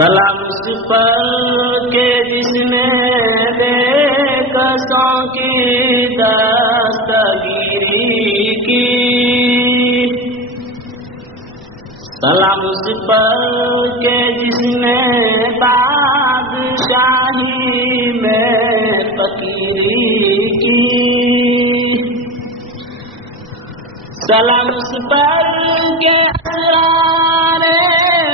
سلام اس پر کہ جس نے بے کسوں کی دستگیری کی، سلام اس پر کہ جس نے بادشاہی میں فقیری کی، سلام اس پر کہ اسرار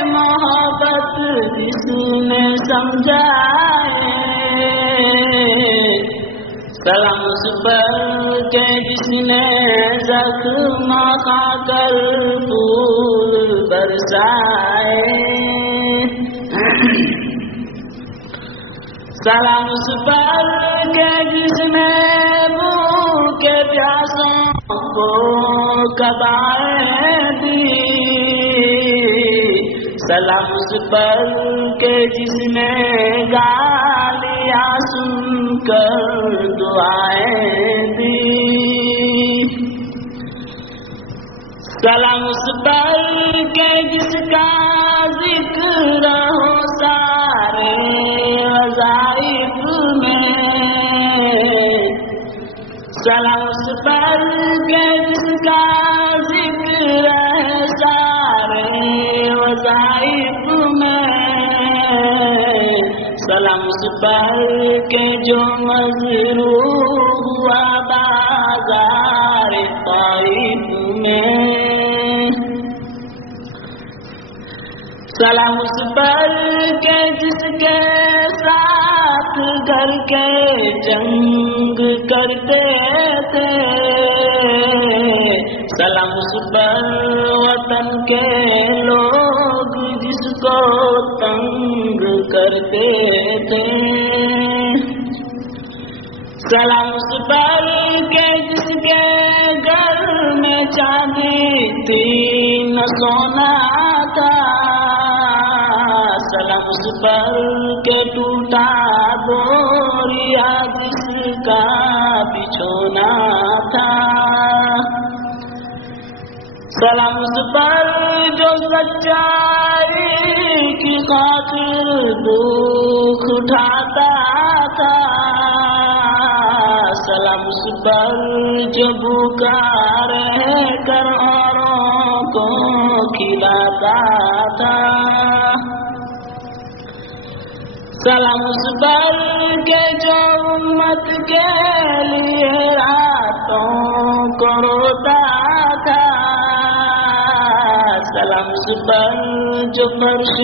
محبت جس نے سمجھائے، سلام اس پر کہ جس نے زخم کھا کر پھول برسائے، سلام اس پر کہ جس نے بھوکے پیاسوں کو قبائیں دی، سلام اس پر کہ جس نے گالیاں سن کر دعائیں دی، سلام اس پر کہ جس کا ذکر ہو سارے وظائف میں، سلام اس پر کہ جس کا ذکر ہے سارے وظائف میں، سلام اس پر کہ جو مظلوم ہوا بازار طائف میں، سلام اس پر کہ جس کے ساتھ گھر کے جنگ کرتے تھے، سلام اس پر وطن کے لوگ جس کو تنگ کرتے تھے، سلام اس پر کہ جس کے گھر میں چاندی تھی نہ سونا تھا، سلام اس پر کہ ٹوٹا بوریا جس کا بچھونا تھا، سلام اس پر جو سچائی کی خاطر دکھ اٹھاتا تھا، سلام اس پر جو بھوکا رہ کر اوروں کو کھلاتا تھا، سلام اس پر کہ جو امت کے لیے راتوں کو روتا تھا، سلام اس پر جو فرش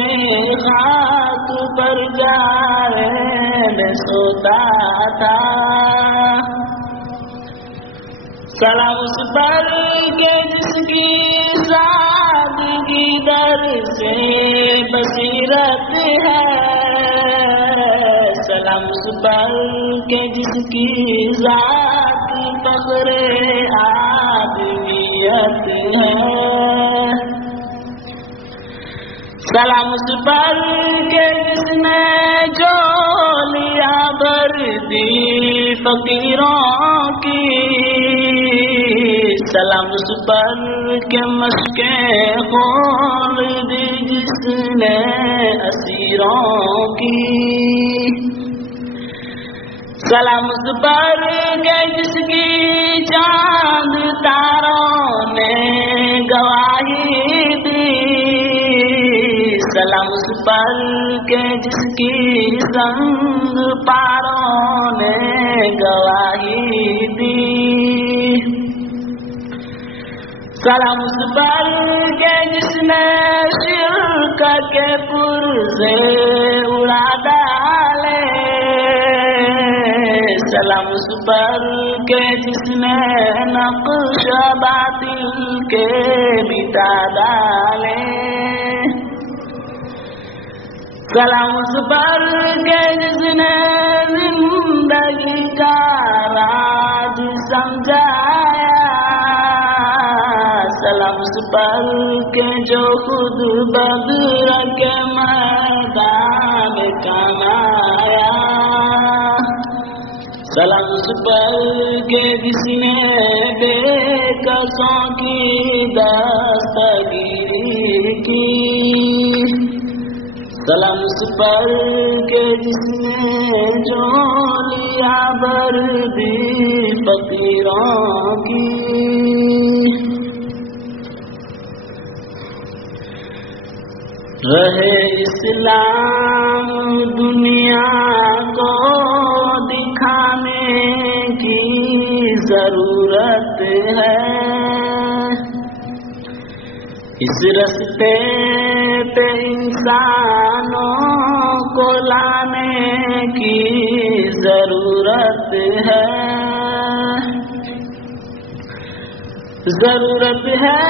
خاک پر جائے سوتا تھا، سلام اس پر کہ جس کی سادگی در سے بصیرت ہے، سلام اس پر کہ جس کی ذات فخر آدمیت ہے، سلام اس پر کہ جس نے جو لیا بھر دی فقیروں کی، سلام اس پر کہ مشقیں کھول دی جس نے اسیروں کی، سلام اس پر کہ جس کی چاند تاروں نے گواہی دی، سلام اس پر کہ جس کی سنگ پاروں نے گواہی دی، سلام اس پر کہ جس نے شرک کے پرزے اڑا ڈالے، سلام اس پر کہ جس نے نقش باطل کے مٹا ڈالے، سلام اس پر کہ جس نے زندگی کا راز سمجھایا، سلام اس پر کہ جو خود بدر کے میدان کمایا، سلام اس پر کہ جس نے بے کسوں کی دستگیری کی، سلام اس پر کہ جس نے جو لیا بردی فقیروں کی، رہے اسلام دنیا کو دکھانے کی ضرورت ہے، اس رستے پہ انسانوں کو لانے کی ضرورت ہے، ضرورت ہے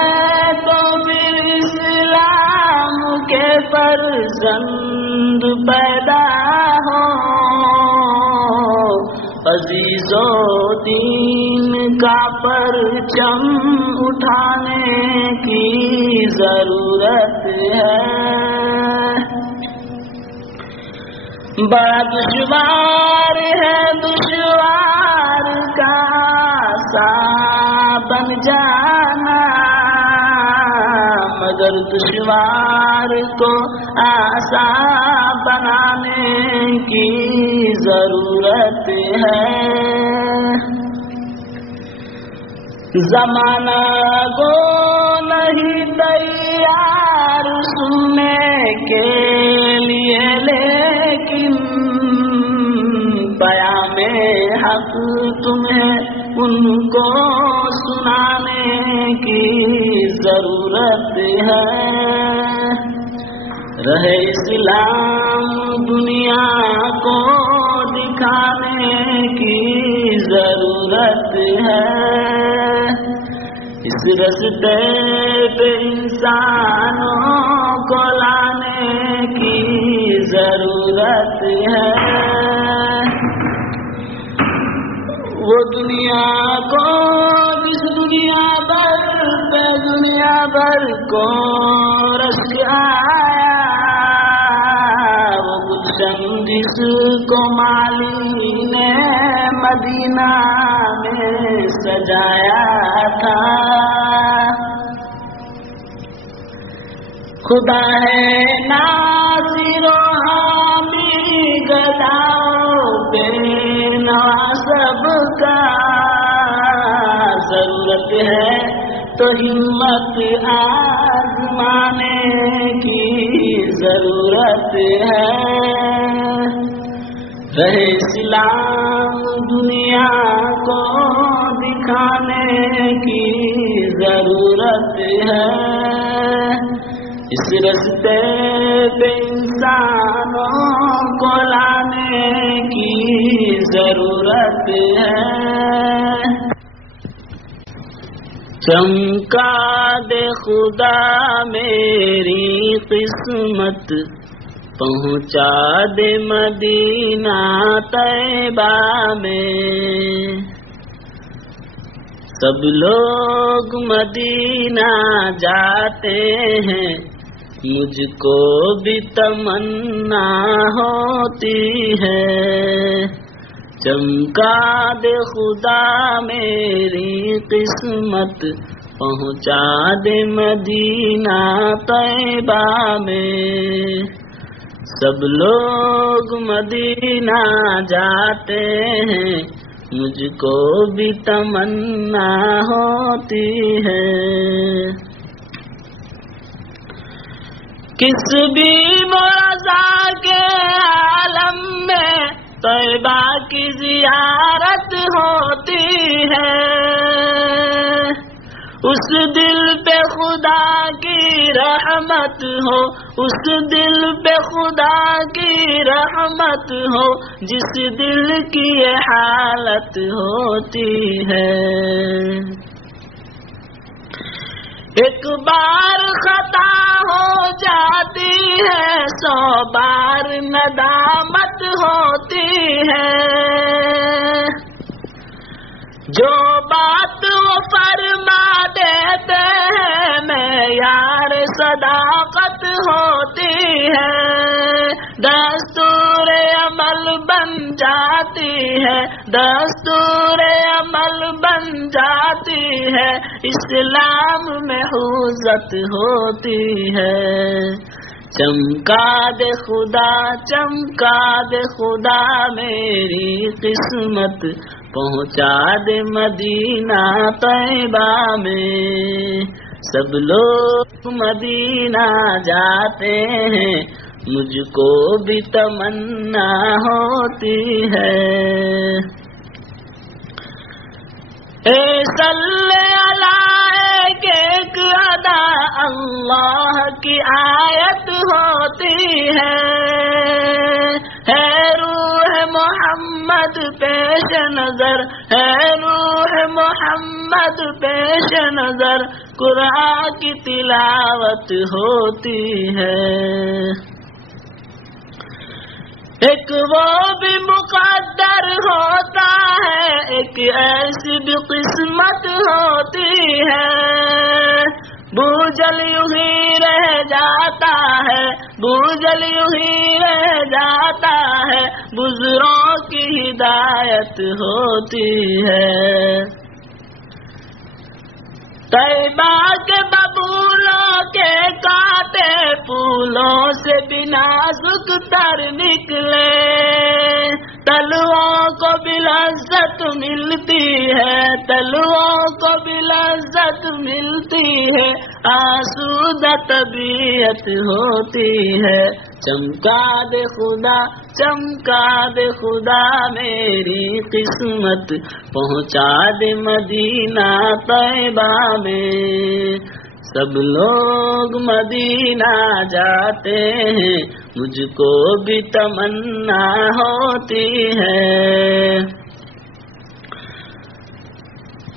تو پھر اسلام کے فرزند پیدا ہو، عزیزو دین کا پرچم اٹھانے کی ضرورت ہے، بڑا دشوار ہے دشوار کا سا بن جانا، مگر دشوار کو آسان بنانے کی ضرورت ہے، زمانہ کو نہیں تیار سننے کے لیے، لیکن پیام حق تمہیں ان کو سنانے کی ضرورت ہے، رہے اسلام دنیا کو دکھانے کی ضرورت ہے، اس رستے پہ انسانوں کو لانے کی ضرورت ہے، وہ دنیا کو جس دنیا بھر کو رشک آیا، وہ گلشن جس کو مالی نے مدینہ میں سجایا تھا، خدا ہے ناصر و حامی گداؤ بے نوا سب کا، ضرورت ہے تو ہمت آزمانے کی ضرورت ہے، رہے اسلام دنیا کو دکھانے کی ضرورت ہے، اس رستے پہ انسانوں کو لانے کی ضرورت ہے، چمکا دے خدا میری قسمت، پہنچا دے مدینہ طیبہ میں، سب لوگ مدینہ جاتے ہیں، مجھ کو بھی تمنا ہوتی ہے، چمکا دے خدا میری قسمت، پہنچا دے مدینہ طیبہ میں، سب لوگ مدینہ جاتے ہیں، مجھ کو بھی تمنا ہوتی ہے، کس بھی مرضا کے عالم میں طیبہ کی زیارت ہوتی ہے، اس دل پہ خدا کی رحمت ہو، اس دل پہ خدا کی رحمت ہو، جس دل کی یہ حالت ہوتی ہے، ایک بار خطا ہو جاتی ہے، 100 بار ندامت ہوتی ہے، جو بات وہ فرما دیتے ہیں معیار صداقت ہوتی ہے، دستور عمل بن جاتی ہے، دستور عمل بن جاتی ہے، اسلام میں حوزت ہوتی ہے، چمکا دے خدا چمکا دے خدا میری قسمت، پہنچا دے مدینہ طیبہ میں۔ سب لوگ مدینہ جاتے ہیں، مجھ کو بھی تمنا ہوتی ہے۔ اے صلی علیہ کہ ایک ادا اللہ کی آیت ہوتی ہے روح محمد پیش نظر، ہے روح محمد پیش نظر، قرآن کی تلاوت ہوتی ہے۔ ایک وہ بھی مقدر ہوتا ہے، ایک ایسی بھی قسمت ہوتی ہے، بوجھل یوں ہی رہ جاتا ہے، بوجھل یوں ہی رہ جاتا ہے، بزرگوں کی ہدایت ہوتی ہے۔ طیبہ کے ببولوں کے کاٹے پھولوں سے بھی نازک تر نکلے، تلووں کو بھی لذت ملتی ہے، تلووں کو بھی لذت ملتی ہے، آسودہ طبیعت ہوتی ہے۔ چمکا دے خدا چمکا دے خدا میری قسمت، پہنچا دے مدینہ طیبہ میں۔ سب لوگ مدینہ جاتے ہیں، مجھ کو بھی تمنا ہوتی ہے۔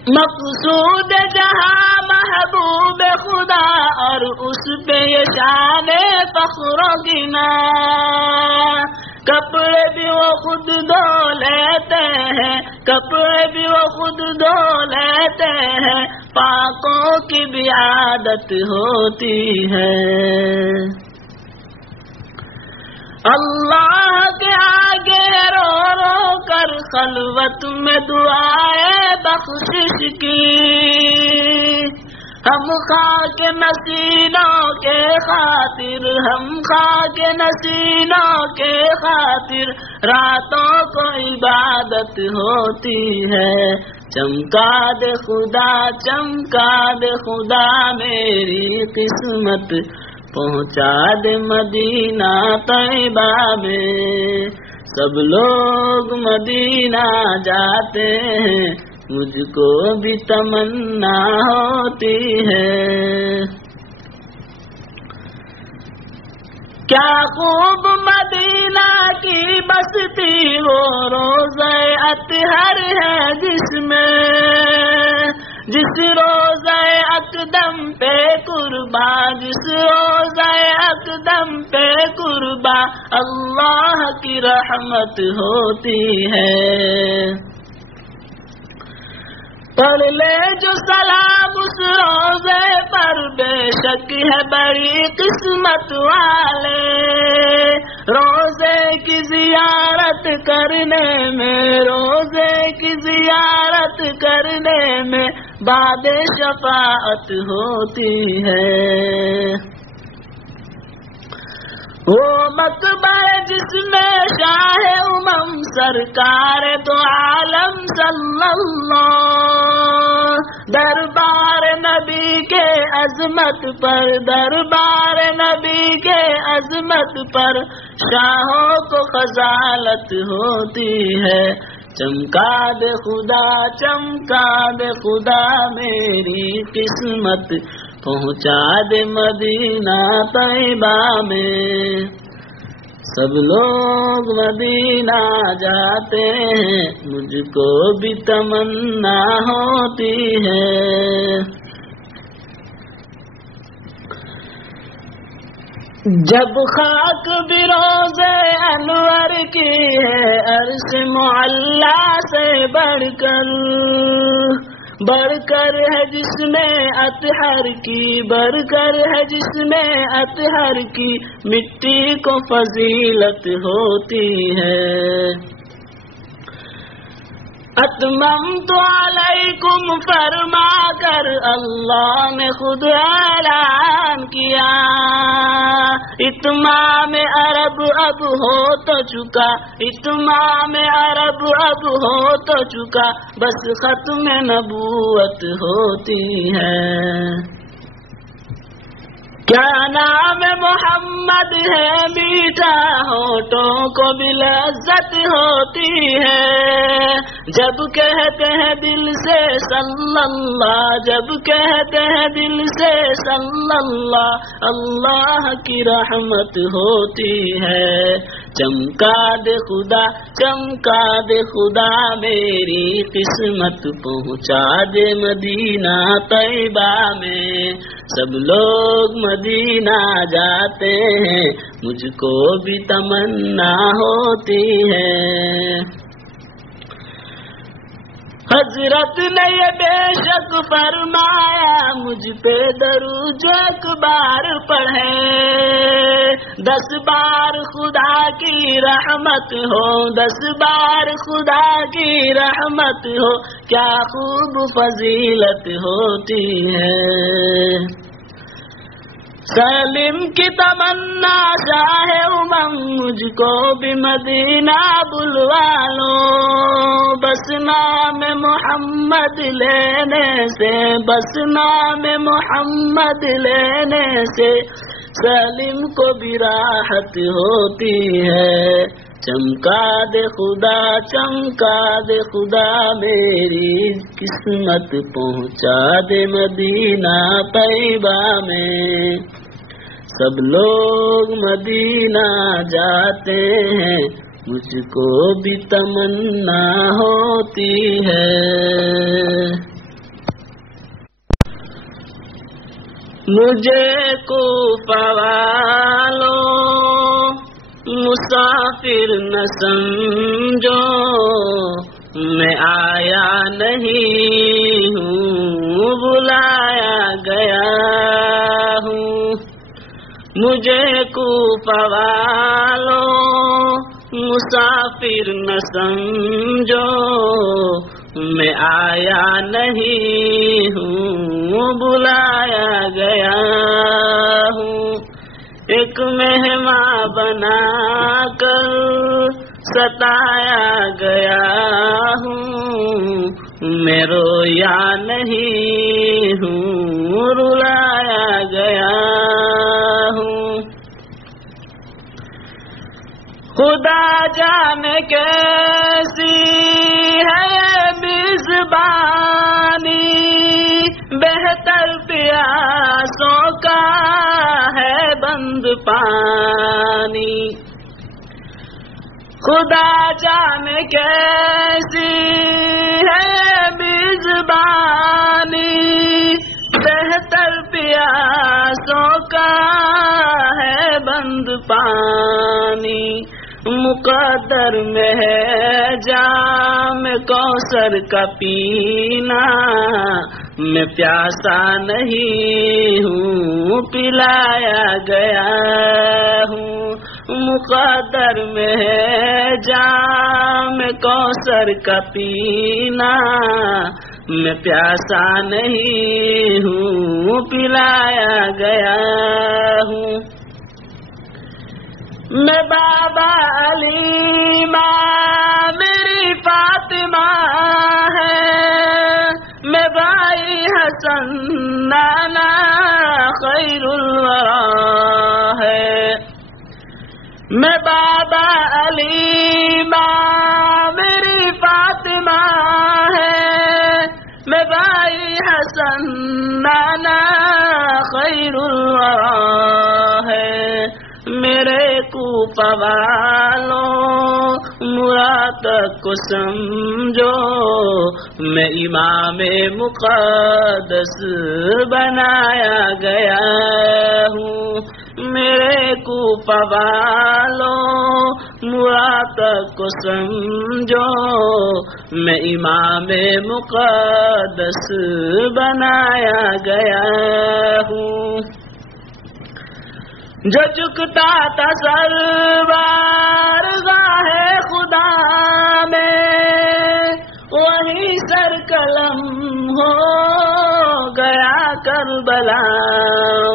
مقصود جہاں محبوب خدا، اور اس پہ یہ شان فخر و گنا، کپڑے بھی وہ خود دھو لیتے ہیں، کپڑے بھی وہ خود دھو لیتے ہیں، پاکوں کی بھی عادت ہوتی ہے۔ اللہ کے آگے رو رو کر خلوت میں دعائے بخشش کی، ہم خاک نسینوں کے خاطر، ہم خاک نسینوں کے خاطر، راتوں کو عبادت ہوتی ہے۔ چمکا دے خدا چمکا دے خدا میری قسمت، پہنچا دے مدینہ طیبہ میں۔ سب لوگ مدینہ جاتے ہیں، مجھ کو بھی تمنا ہوتی ہے۔ کیا خوب مدینہ کی بستی، وہ روزہ اطہر ہے جس روزہ اقدم پہ قربان، جس روزہ اقدم پہ قربان، اللہ کی رحمت ہوتی ہے۔ پڑھ لے جو سلام اس روزے پر، بے شک ہے بڑی قسمت والے، روزے کی زیارت کرنے میں، روزے کی زیارت کرنے میں بعد شفاعت ہوتی ہے۔ وہ مقبر جس میں شاہ امم سرکار دو عالم صلی اللہ، دربار نبی کے عظمت پر، دربار نبی کے عظمت پر شاہوں کو خجالت ہوتی ہے۔ چمکا دے خدا چمکا دے خدا میری قسمت، پہنچا دے مدینہ طیبہ میں۔ سب لوگ مدینہ جاتے ہیں، مجھ کو بھی تمنا ہوتی ہے۔ جب خاک بھی روزے انور کی ہے، عرش معلا سے بڑھ کر ہے جس میں اطہر کی، بڑھ کر ہے جس میں اطہر کی، مٹی کو فضیلت ہوتی ہے۔ اتممت علیکم فرما کر اللہ نے خود اعلان کیا، اتمام عرب اب ہو تو چکا، اتمام عرب اب ہو تو چکا، بس ختم نبوت ہوتی ہے۔ کیا نام محمد ہے میٹھا، ہونٹوں کو بھی لذت ہوتی ہے، جب کہتے ہیں دل سے صلی اللہ، جب کہتے ہیں دل سے صلی اللہ، اللہ کی رحمت ہوتی ہے۔ چمکا دے خدا، چمکا دے خدا میری قسمت، پہنچا دے مدینہ طیبہ میں۔ سب لوگ مدینہ جاتے ہیں، مجھ کو بھی تمنا ہوتی ہے۔ حضرت نے یہ بے شک فرمایا، مجھ پہ درود ایک بار پڑھے، 10 بار خدا کی رحمت ہو، 10 بار خدا کی رحمت ہو، کیا خوب فضیلت ہوتی ہے۔ سلیم کی تمنا شاہ امم، مجھ کو بھی مدینہ بلوا لو، بس نام محمد لینے سے، بس نام محمد لینے سے سلیم کو بھی راحت ہوتی ہے۔ چمکا دے خدا، چمکا دے خدا میری قسمت، پہنچا دے مدینہ طیبہ میں۔ سب لوگ مدینہ جاتے ہیں، مجھ کو بھی تمنا ہوتی ہے۔ مجھے کوفہ والوں مسافر نہ سمجھو، میں آیا نہیں ہوں، بلایا گیا ہوں۔ مجھے کوفہ والوں مسافر نہ سمجھو، میں آیا نہیں ہوں، بلایا گیا ہوں۔ ایک مہمان بنا کر ستایا گیا ہوں، میں رویا نہیں ہوں، رلایا گیا ہوں۔ خدا جانے کیسی ہے میزبانی، بہتر پیاسوں کا ہے بند پانی۔ خدا جانے کیسی ہے میزبانی، بہتر پیاسوں کا ہے بند پانی۔ مقدر میں ہے جام کوثر کا پینا، میں پیاسا نہیں ہوں، پلایا گیا ہوں۔ مقدر میں ہے جام کوثر کا پینا، میں پیاسا نہیں ہوں، پلایا گیا ہوں۔ میں بابا علی ماں میری فاطمہ ہے، میں بھائی حسن نانا خیر الورا ہے۔ میں بابا علی ماں میری فاطمہ ہے، میں بھائی حسن نانا خیر الورا ہے۔ میرے کوفہ والوں مراد کو سمجھو، میں امام مقدس بنایا گیا ہوں۔ میرے کوفہ والوں مراد کو سمجھو، میں امام مقدس بنایا گیا ہوں۔ جو جھکتا تھا سر بارگاہ خدا میں، وہی سر قلم ہو گیا کربلا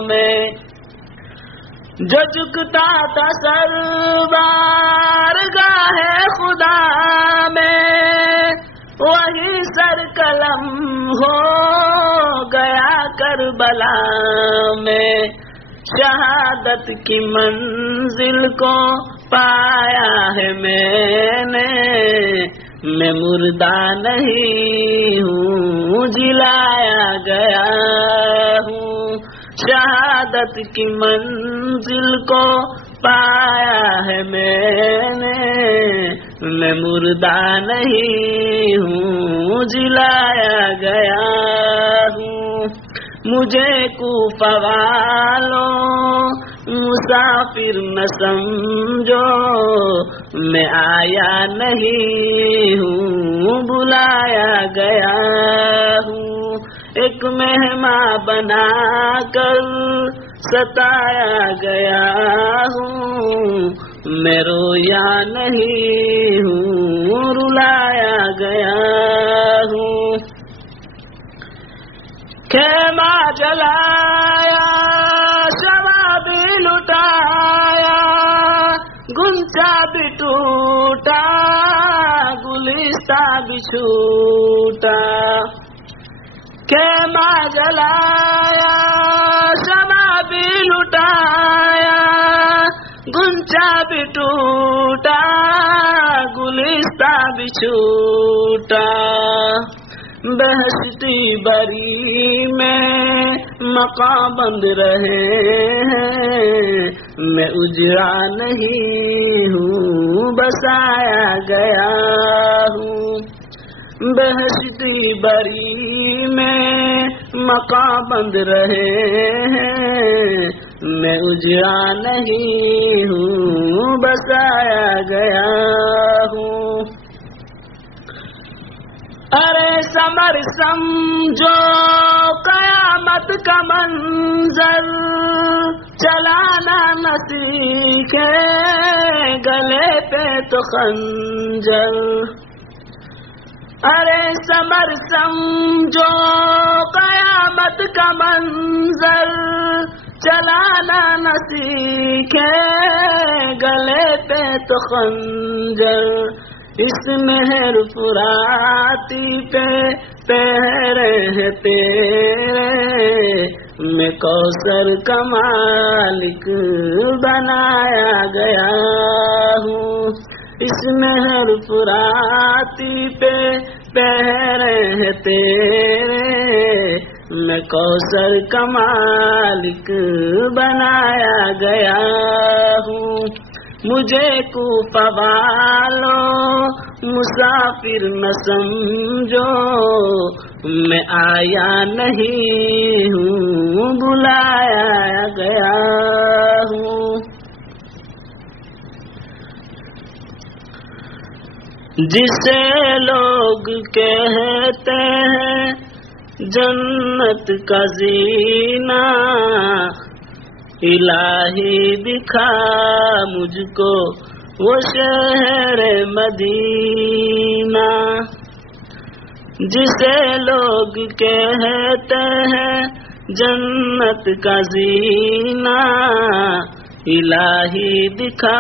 میں۔ جو جھکتا تھا سر بارگاہ خدا میں وہی سر قلم ہو گیا کربلا میں شہادت کی منزل کو پایا ہے میں مردہ نہیں ہوں جلایا گیا ہوں شہادت کی منزل کو پایا ہے میں مردہ نہیں ہوں جلایا گیا ہوں مجھے کوفہ والوں مسافر نہ سمجھو میں آیا نہیں ہوں بلایا گیا ہوں ایک مہمان بنا کر ستایا گیا ہوں میں رویا نہیں ہوں رلایا گیا ہوں خیمہ جلایا شمع بھی لٹایا گنچا بھی ٹوٹا گلستہ بھی چھوٹا خیمہ جلایا شمع بھی لٹایا گنچا بھی ٹوٹا گلستہ بھی چھوٹا بہشتی بری میں مقام بند رہے ہیں میں اجرا نہیں ہوں بسایا گیا ہوں بہشتی بری میں مقام بند رہے ہیں میں اجرا نہیں ہوں بسایا گیا ہوں ارے سمر سمجھو قیامت کا منظر چلانا نہ سیکھے گلے پہ تو خنجر ارے سمر سمجھو قیامت کا منظر چلانا نہ سیکھے گلے پہ تو خنجر اس نہر فراتی پہ پہرے ہیں تیرے میں کوثر کا مالک بنایا گیا ہوں اس نہر فراتی پہ پہرے ہیں تیرے میں کوثر کا مالک بنایا گیا ہوں مجھے کوفہ والوں مسافر نہ سمجھو میں آیا نہیں ہوں بلایا گیا ہوں جسے لوگ کہتے ہیں جنت کا زینہ الہی دکھا مجھ کو وہ شہر مدینہ جسے لوگ کہتے ہیں جنت کا زینہ الہی دکھا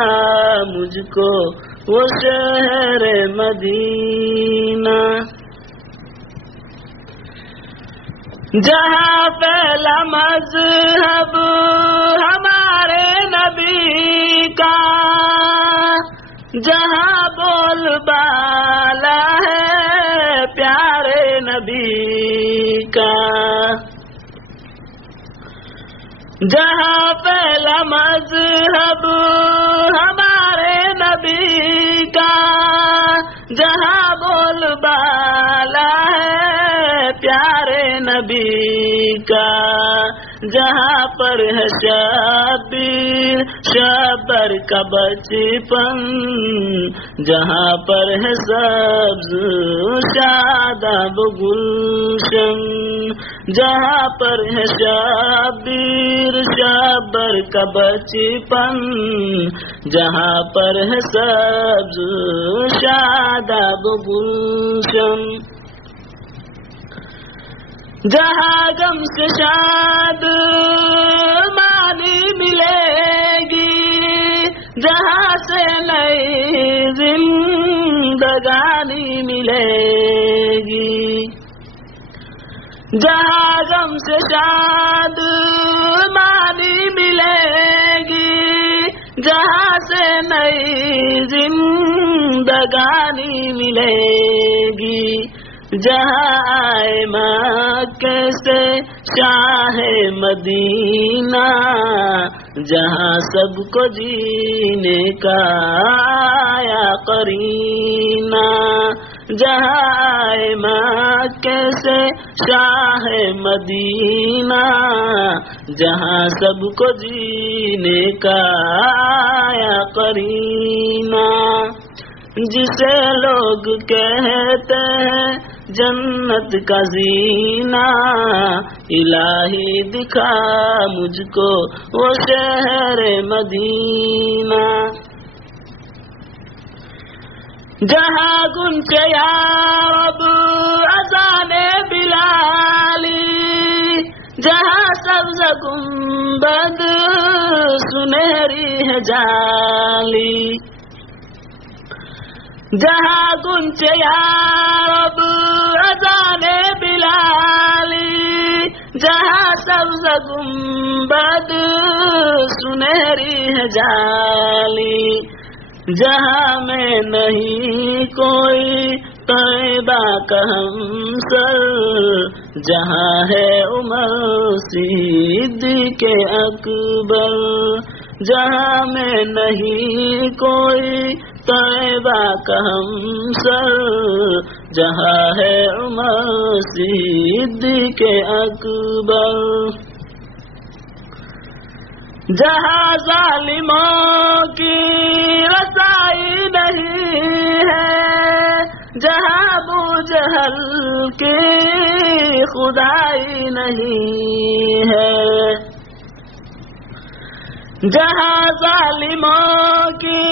مجھ کو وہ شہر مدینہ جہاں پہلا مذہب ہمارے نبی کا جہاں بول بالا ہے پیارے نبی کا جہاں پہلا مذہب ہمارے نبی کا جہاں بول بالا ہے پیارے نبی کا جہاں پر ہے شبیر شبر کا بچپن جہاں پر ہے سبز شاداب گلشن جہاں پر ہے شبیر شبر کا بچپن جہاں پر ہے سبز شاداب گلشن جہاں غم سے شاد مانی ملے جہاں سے نئی زندگانی ملے گی، جہاں غم سے شاد مانی ملے گی، جہاں سے نئی زندگانی ملے گی، جہاں آئے مکے سے شاہ مدینہ، جہاں سب کو جینے کا آیا قرینہ، جہاں آئے مکے سے شاہ مدینہ، جہاں سب کو جینے کا آیا قرینہ، جسے لوگ کہتے ہیں جنت کا زینہ، الہی دکھا مجھ کو وہ شہر مدینہ، جہاں گنجے یا رب اذان بلالی، جہاں سبز گنبد سنہری ہے جالی، جہاں گنجے یا رب اذان بلالی، جہاں سبز گنبد سنہری ہے جالی، جہاں میں نہیں کوئی طیبہ کا ہمسر، جہاں ہے عمر صدیق اکبر، جہاں میں نہیں کوئی طیبہ کا ہمسر، جہاں ہے عمر صدیق اکبر، جہاں ظالموں کی رسائی نہیں ہے، جہاں ابو جہل کی خدائی نہیں ہے، جہاں ظالموں کی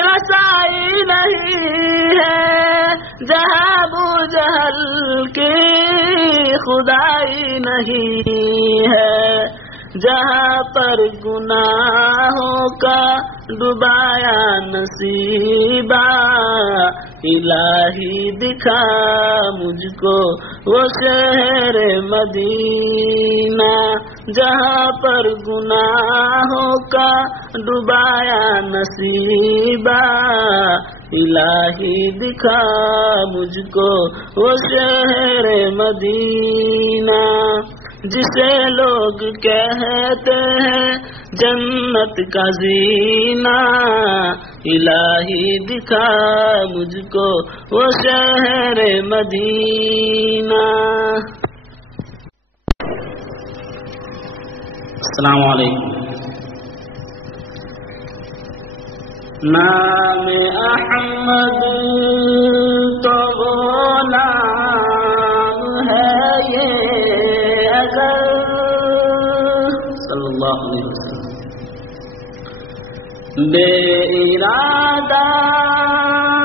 رسائی نہیں ہے، جہاں ابو جہل کی خدائی نہیں ہے، جہاں پر گناہوں کا ڈبایا نصیبہ، الہی دکھا مجھ کو وہ شہر مدینہ، جہاں پر گناہوں کا ڈبایا نصیبہ، الہی دکھا مجھ کو وہ شہر مدینہ، جسے لوگ کہتے ہیں جنت کا زینہ، الہی دکھا مجھ کو وہ شہر مدینہ۔ السلام علیکم۔ نام احمد تو وہ نام ہے یہ، اگر صلی اللہ علیہ وسلم بے ارادہ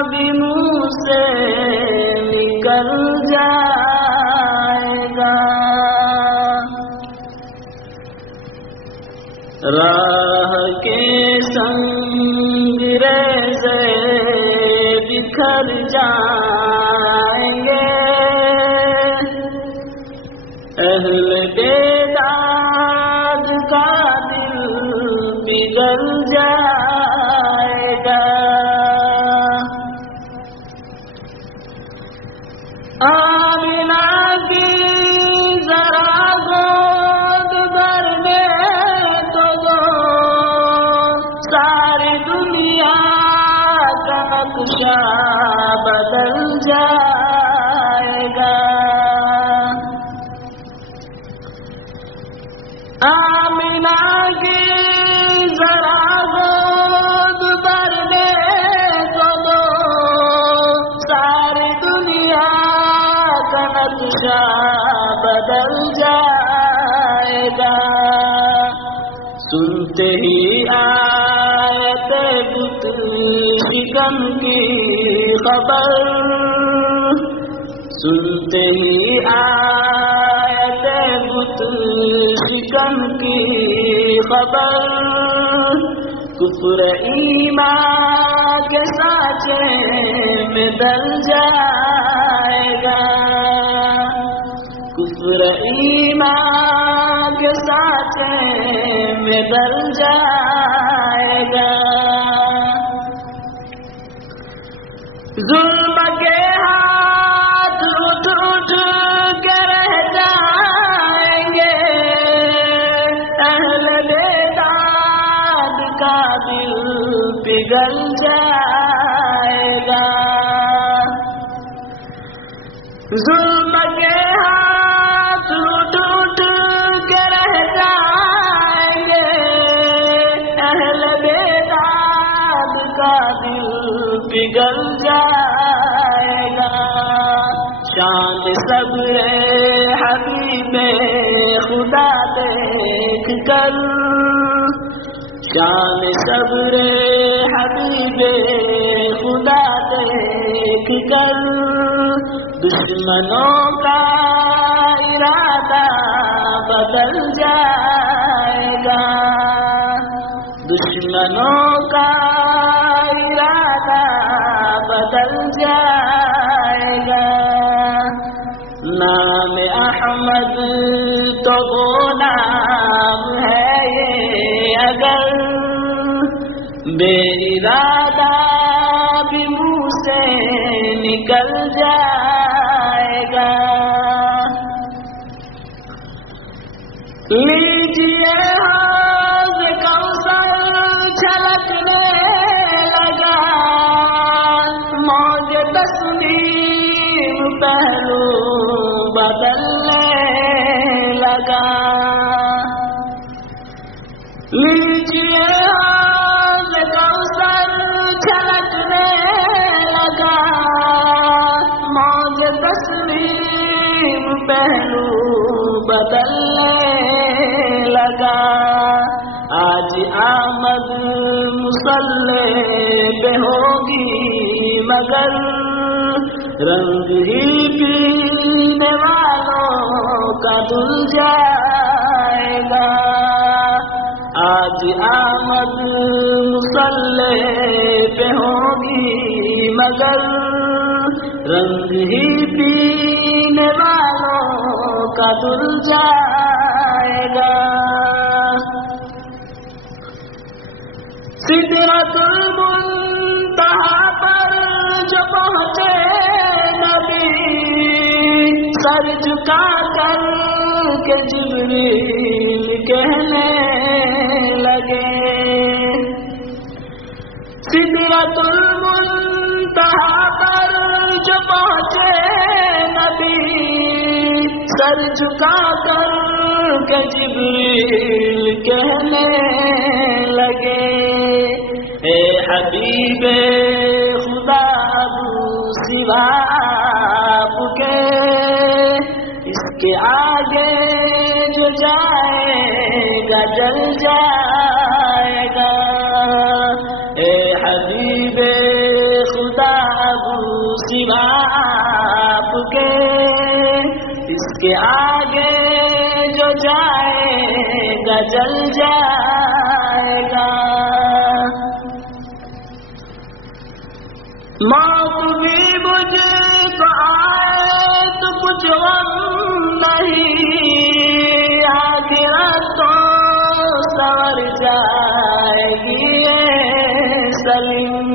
بھی منہ سے نکل جائے گا، راہ کے سنگ ریزے بکھر جائیں گے، اہل بیداد کا دل پگھل جائے گا، آمنہ کی ذرا گود بھرنے تو دو، ساری دنیا کا نقشہ بدل جائے گا، آمنہ کی ذرا گود بھرنے تو دو، ساری دنیا کا نقشہ بدل جائے گا، سنتے ہی آیت بت شکن کی خبر، سنتے ہی آیت بت شکن کی خبر، کفر ایمان کے سانچے میں ڈل جائے گا، کفر ایمان کے سانچے میں ڈل جائے گا، ظلم کے ہاتھ اٹھ اٹھ کے رہ جائیں گے، اہل بیداد کا دل پگھل جائے گا، ظلم کے ہاتھ اٹھ اٹھ کے رہ جائیں گے، اہل بیداد کا دل پگھل جائے گا، شان صبر حبیب خدا دیکھ کر، شان صبر حبیب خدا دیکھ کر، دشمنوں کا ارادہ بدل جائے گا، دشمنوں کا ارادہ بدل جائے گا، نام احمد تو وہ نام ہے یہ اگر بے ارادہ بھی منہ سے نکل جائے گا، لیجیے حوض کوثر چھلکنے لگا، موج تسلیم پہلو بدلنے لگا، لیجیے حوض کوثر چھلکنے لگا، موج تسلیم پہلو بدلنے لگا، آج آمد مصلی پہ ہوگی مگر رنگ ہی پینے والوں کا دھل جائے گا، آج آمد مصلی پہ ہوگی مگر رنگ ہی پینے والوں کا دھل جائے گا، سدرۃ المنتہا پر جو پہنچے نبی، سر جھکا کر کے جبریل کہنے لگے، سدرۃ المنتہا پر جو پہنچے نبی، سر جھکا کر کے جبریل کہنے لگے، اے حبیب خدا ابو سوا آپ کے، اس کے آگے جو جائے گا جل جائے گا، اے حبیب خدا ابو سوا آپ کے، اس کے آگے جو جائے گا جل جائے گا، موت بھی مجھ کو آئے تو کچھ غم نہیں، آخرت تو سور جائے گی سلیم،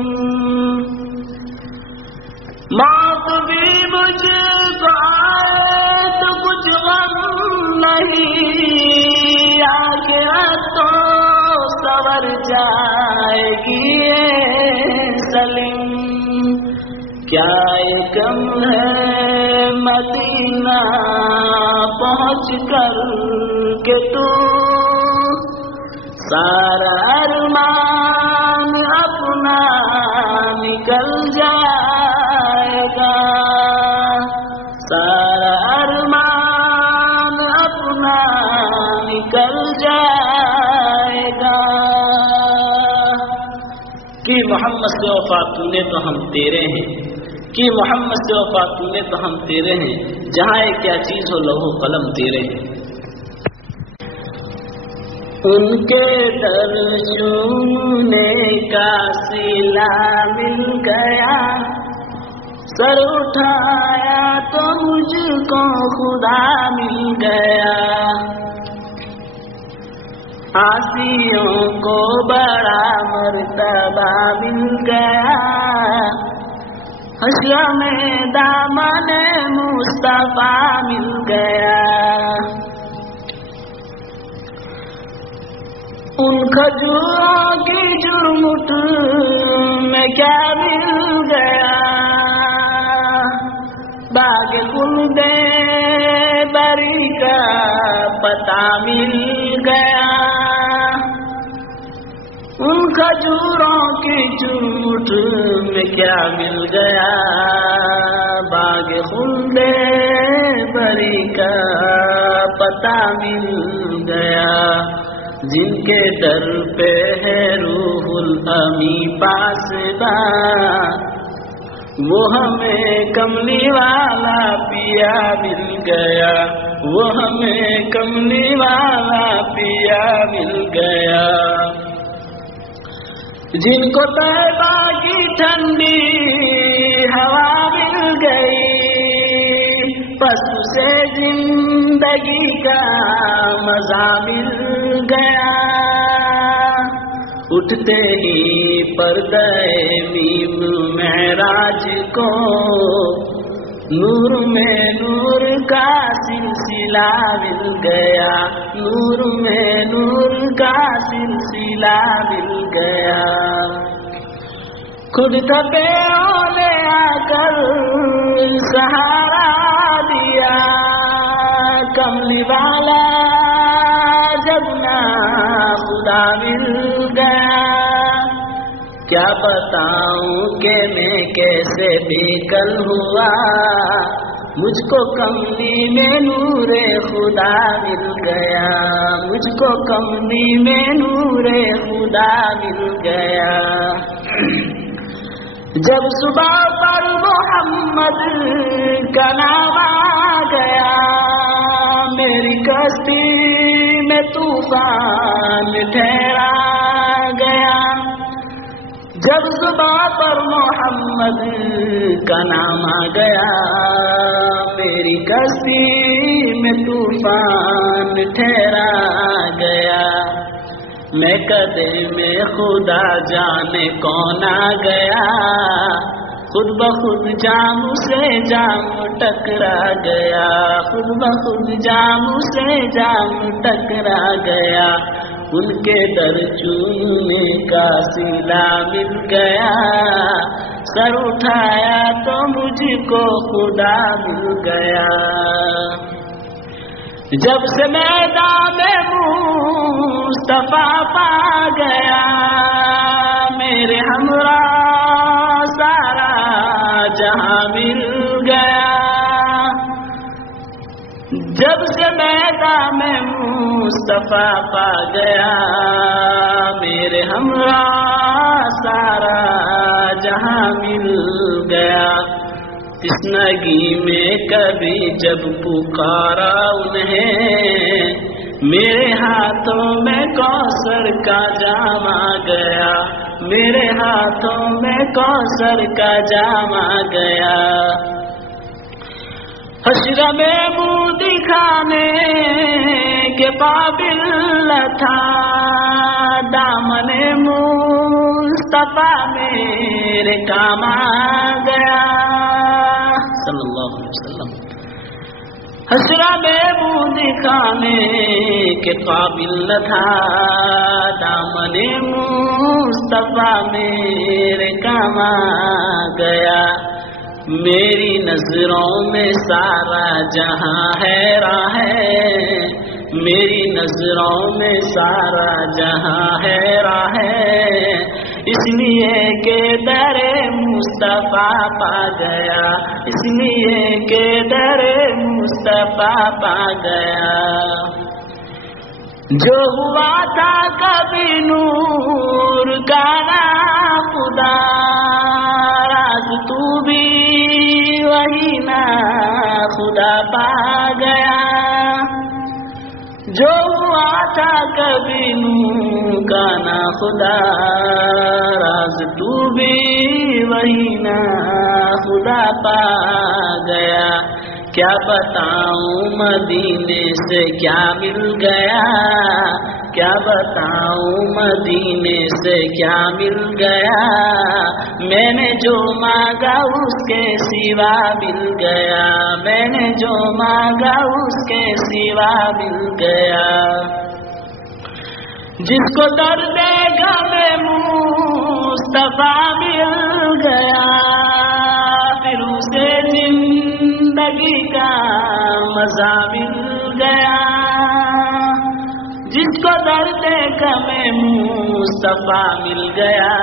موت بھی مجھ کو آئے تو کچھ غم نہیں، آخرت تو سور جائے گی سلیم، کیا کم ہے مدینہ پہنچ کر کے تو سارا ارمان اپنا نکل جائے گا، سارا ارمان اپنا نکل جائے گا، کہ محمد سے وفا تو نے تو ہم تیرے ہیں، کہ محمد سے وفا تو نے تو ہم تیرے ہیں، جہاں کیا چیز ہو لوح و قلم تیرے ہیں، ان کے در چومنے کا صلہ مل گیا، سر اٹھایا تو مجھ کو خدا مل گیا، عاصیوں کو بڑا مرتبہ مل گیا، حشر میں دامن مصطفیٰ مل گیا، ان کھجوروں کی جرمٹ میں کیا مل گیا، باغ خلد بری کا پتہ مل گیا، ان کھجوروں کی جرمٹ میں کیا مل گیا، باغ خلد بری کا پتہ مل گیا، جن کے در پہ ہے روح الامی پاسباں، وہ ہمیں کملی والا پیا مل گیا، وہ ہمیں کملی والا پیا مل گیا، جن کو طیبہ کی ٹھنڈی ہوا مل گئی، پس سے زندگی کا مزہ مل گیا، اٹھتے ہی پردہ میم معراج کو نور میں نور کا سلسلہ مل گیا، نور میں نور کا سلسلہ مل گیا، خود تپے اولے آ کر سہارا دیا، کملی والا جب نا خدا مل گیا، کیا بتاؤں کہ میں کیسے بیکل ہوا، مجھ کو کملی میں نور خدا مل گیا، مجھ کو کملی میں نور خدا مل گیا، جب صبح پر محمد کا نام آ گیا، میری کشتی میں طوفان ٹھہرا گیا، جب صبح پر محمد کا نام آ گیا، میری کشتی میں طوفان ٹھہرا گیا، میں کدے میں خدا جانے کون آ گیا، خود بخود جام سے جام ٹکرا گیا، خود بخود جام سے جام ٹکرا گیا، ان کے در چومنے کا صلہ مل گیا، سر اٹھایا تو مجھ کو خدا مل گیا، جب سے میدان مصطفیٰ پا گیا، میرے ہمراہ سارا جہاں مل گیا، جب سے میدان مصطفیٰ پا گیا، میرے ہمراہ سارا جہاں مل گیا، تشنگی میں کبھی جب پکارا انہیں، میرے ہاتھوں میں کوثر کا جام آ گیا، میرے ہاتھوں میں کوثر کا جام آ گیا، حشر میں منہ دکھانے کے قابل نہ تھا، دامن مصطفیٰ میرے کام آ گیا، صلی اللہ علیہ وسلم، حشر میں منہ دکھانے کے قابل نہ تھا، دامن مصطفیٰ میرے کام آ گیا، میری نظروں میں سارا جہاں حیراں ہے، میری نظروں میں سارا جہاں حیراں ہے، اس لیے کہ در مصطفیٰ پا گیا، اس لیے کہ در مصطفیٰ پا گیا، جو ہوا تھا کبھی نور کا نا خدا، راز تو بھی وہی نا خدا پا گیا، جو ہوا تھا کبھی نوں کا نہ خدا، راز تو بھی وہی نہ خدا پا گیا۔ کیا بتاؤں مدینے سے کیا مل گیا، کیا بتاؤں مدینے سے کیا مل گیا، میں نے جو مانگا اس کے سوا مل گیا، میں نے جو مانگا اس کے سوا مل گیا۔ جس کو درد غم مصطفیٰ مل گیا، پھر اسے زندگی کا مزہ مل گیا۔ جس کو درد غم مصطفیٰ مل گیا،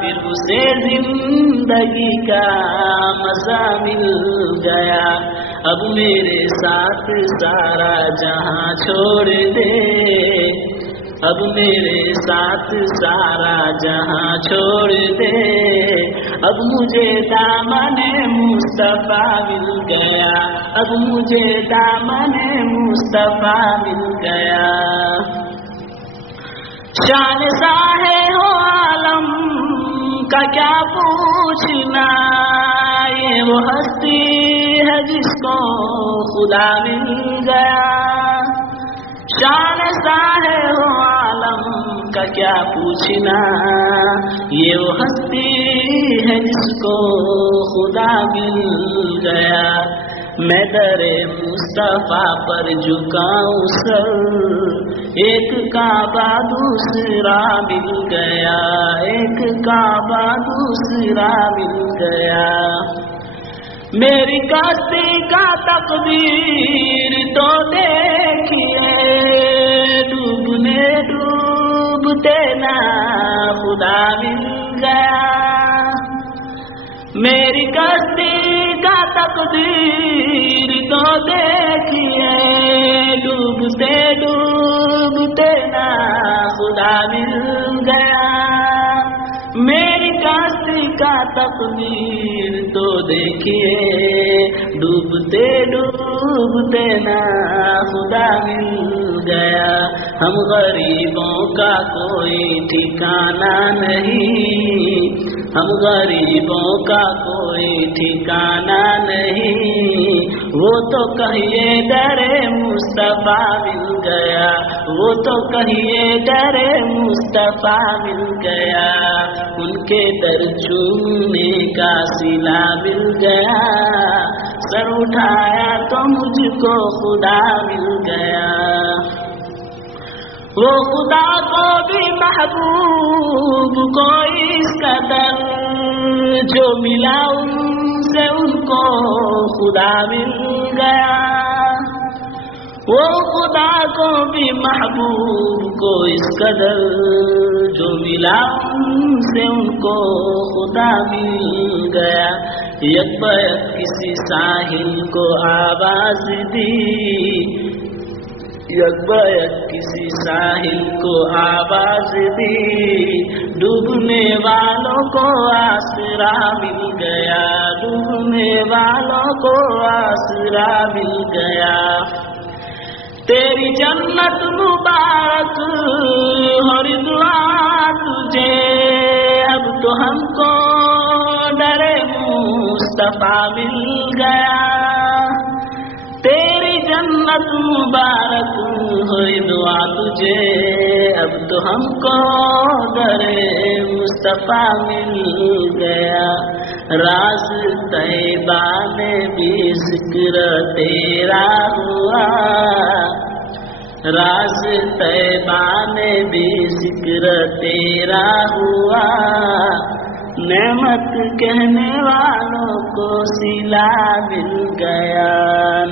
پھر اسے زندگی کا مزہ مل گیا۔ اب میرے ساتھ سارا جہاں چھوڑ دے، اب میرے ساتھ سارا جہاں چھوڑ دے، اب مجھے دامن مصطفیٰ مل گیا، اب مجھے دامن مصطفیٰ مل گیا۔ شان ساہے ہو عالم کا کیا پوچھنا، یہ وہ ہستی ہے جس کو خدا مل گیا۔ شان ساہے ہو عالم کا کیا پوچھنا، یہ وہ ہستی ہے جس کو خدا مل گیا۔ میں در مصطفیٰ پر جھکاؤں سر، ایک کعبہ دوسرا مل گیا، ایک کعبہ دوسرا مل گیا۔ میری کشتی کا تقدیر تو دیکھیے، ڈوبنے ڈوبتے نہ خدا مل گیا۔ میری کشتی کا تقدیر تو دیکھیے، ڈوبتے ڈوبتے نہ خدا مل گیا۔ میری کشتی کا تقدیر تو دیکھیے، ڈوبتے ڈوبتے نہ خدا مل گیا۔ ہم غریبوں کا کوئی ٹھکانہ نہیں، ہم غریبوں کا کوئی ٹھکانہ نہیں، وہ تو کہیے در مصطفیٰ مل گیا، وہ تو کہیے در مصطفیٰ مل گیا۔ ان کے در چومنے کا صلہ مل گیا، سر اٹھایا تو مجھ کو خدا مل گیا۔ وہ خدا کو بھی محبوب کو اس قدر جو ملا ان سے ان کو خدا مل گیا۔ وہ خدا کو بھی محبوب کو اس قدر جو ملا ان سے ان کو خدا مل گیا۔ یک بیک کسی ساحل کو آواز دی، یک بیک کسی ساحل کو آواز دی، ڈوبنے والوں کو آسرا مل گیا، ڈوبنے والوں کو آسرا مل گیا۔ تیری جنت مبارک ہو رضوان تجھے، اب تو ہم کو در مصطفیٰ مل گیا۔ تیری جنت مبارک ہو رضوان تجھے، اب تو ہم کو در مصطفیٰ مل گیا۔ راز طیبہ میں بھی ذکر تیرا ہوا، راز طیبہ میں بھی ذکر تیرا ہوا، نعمت کہنے والوں کو صلہ مل گیا،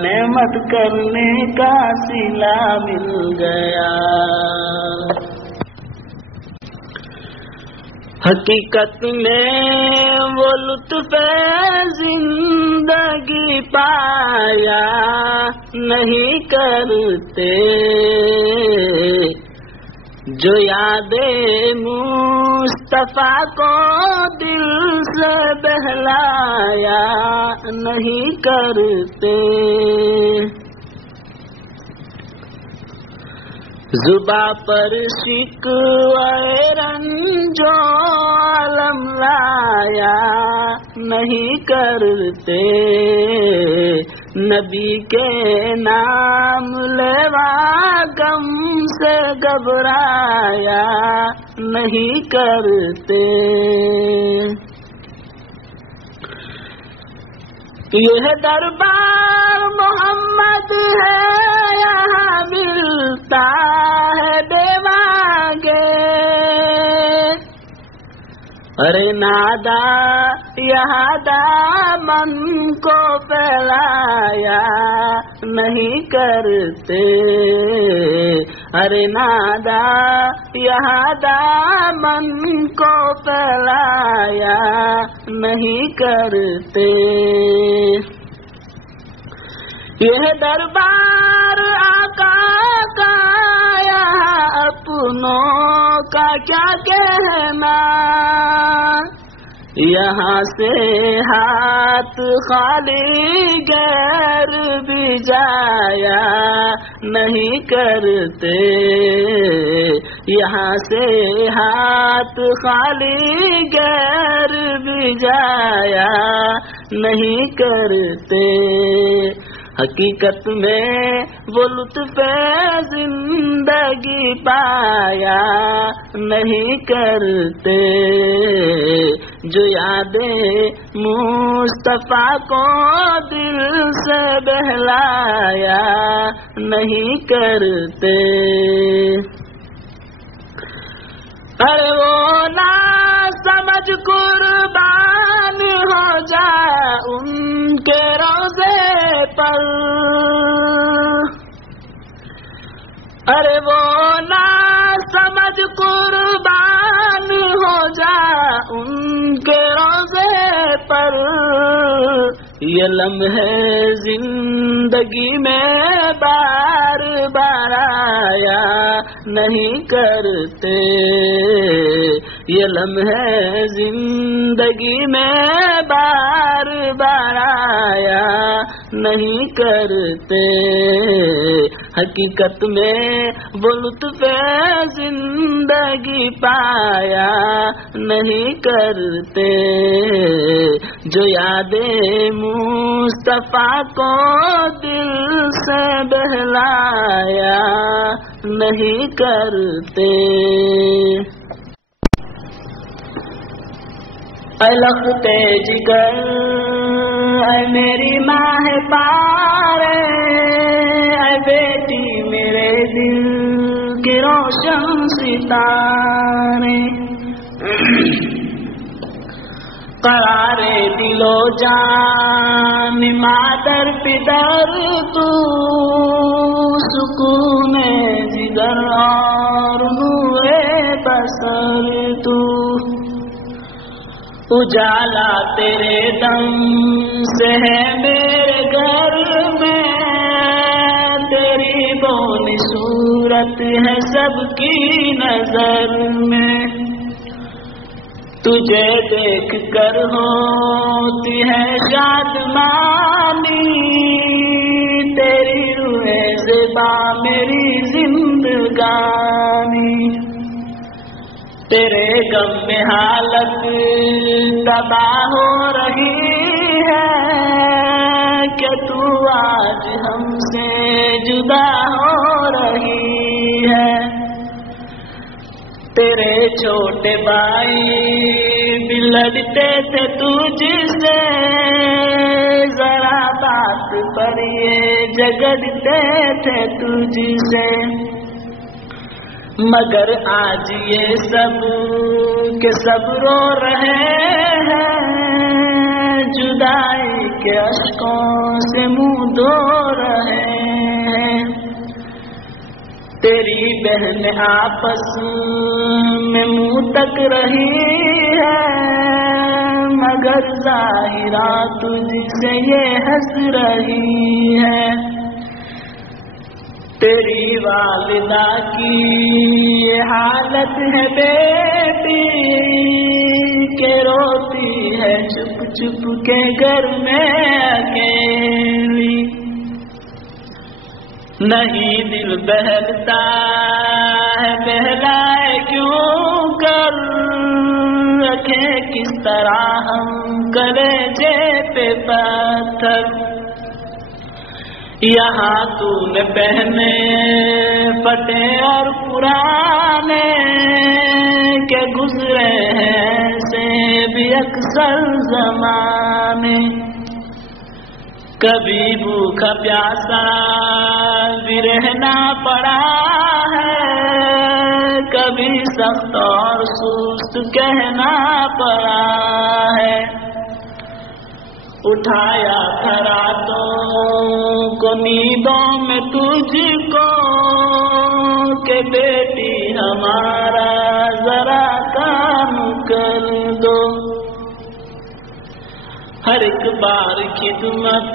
نعمت کرنے کا صلہ مل گیا۔ حقیقت میں وہ لطف زندگی پایا نہیں کرتے، جو یاد مصطفیٰ کو دل سے بہلایا نہیں کرتے۔ زباں پر شکوہ رنجو عالم لایا نہیں کرتے، نبی کے نام لیوا غم سے گھبرایا نہیں کرتے۔ یہ دربار محمد ہے، یہاں ملتا ہے بے مانگے، ارے نادا یہاں دامن کو پھیلایا نہیں کرتے، ارے نادا یہاں دامن کو پھیلایا نہیں کرتے۔ یہ دربار آقا کا یہاں اپنوں کا کیا کہنا، یہاں سے ہاتھ خالی غیر بھی جایا نہیں کرتے، یہاں سے ہاتھ خالی غیر بھی جایا نہیں کرتے۔ حقیقت میں وہ لطف زندگی پایا نہیں کرتے، جو یادیں مصطفیٰ کو دل سے بہلایا نہیں کرتے۔ ارے وہ نہ سمجھ قربان ہو جا ان کے روضے پر، ارے وہ نہ سمجھ قربان ہو جا ان کے روضے پر، یہ لمحے زندگی میں بار بار آیا نہیں کرتے، یہ لمحے زندگی میں بار بار آیا نہیں کرتے۔ حقیقت میں وہ لطف زندگی پایا نہیں کرتے، جو یادیں مصطفیٰ کو دل سے بہلایا نہیں کرتے۔ اے لختے جگر اے میری ماہ پارے، اے بیٹی میرے دل کے روشن ستارے، قرار دل و جان مادر پدر تو، سکون جگر اور نور بصر تو، اجالا تیرے دم سے ہے میرے گھر میں، تیری بونی صورت ہے سب کی نظر میں، تجھے دیکھ کر ہوتی ہے شادمانی، تیری روح زیبا میری زندگانی، تیرے غم میں حالت تباہ ہو رہی ہے، کہ تو آج ہم سے جدا ہو رہی ہے، تیرے چھوٹے بھائی بھی لڑتے تھے تجھ سے، ذرا بات پر یہ جگڑتے تھے تجھ سے، مگر آج یہ سب کے سب رو رہے ہیں، جدائی کے اشکوں سے منہ دھو رہے ہیں، تیری بہن آپس میں منہ تک رہی ہے، مگر ظاہرہ تجھ سے یہ ہنس رہی ہے، تیری والدہ کی یہ حالت ہے بیٹی، کہ روتی ہے چپ چپ کے گھر میں اکیلی، نہیں دل بہلتا بہلائے کیوں کر رکھے کس طرح ہم کلیجے پہ پتھر. یہاں تو نے پہنے پٹے اور پرانے کے گزرے ہیں سے بھی اکثر زمانے. کبھی بھوکا پیاسا بھی رہنا پڑا ہے, کبھی سخت اور سست کہنا پڑا ہے. اٹھایا تھا راتوں کو نیندوں میں تجھ کو کہ بیٹی ہمارا ذرا کام کر دو. ہر ایک بار خدمت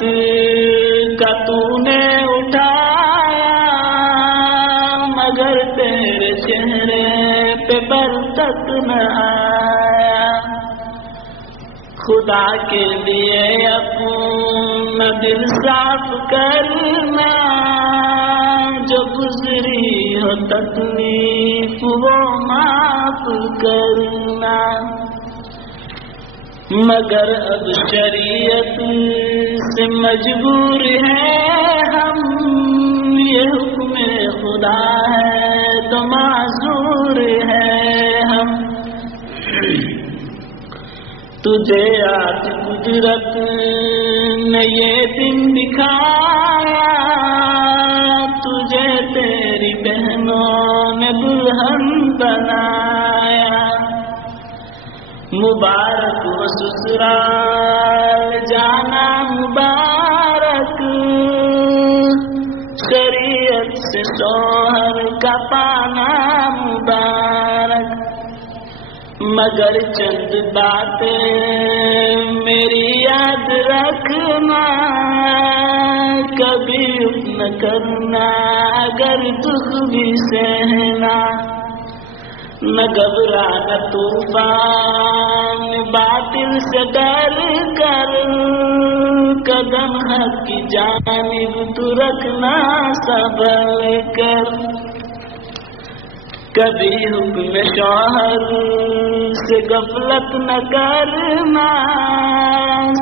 کا تو نے اٹھایا, مگر تیرے چہرے پہ برکت نہ آیا. خدا کے لیے اپنا دل صاف کرنا, جو گزری ہو تکلیف وہ معاف کرنا. مگر اب شریعت سے مجبور ہے ہم, یہ حکم خدا ہے تو معذور ہے ہم. تجھے آج قدرت نے یہ دن دکھایا, تجھے تیری بہنوں نے دلہن بنایا. مبارک و سسرال جانا مبارک, شریعت سے شوہر کا پانا مبارک. مگر چند باتیں میری یاد رکھنا, کبھی نہ کرنا اگر دکھ بھی سہنا. نہ گھبرانا طوفان باطل سے ڈر کر, قدم حق کی جانب تو رکھنا صبر کر. کبھی حکم شوہر سے غفلت نہ کرنا,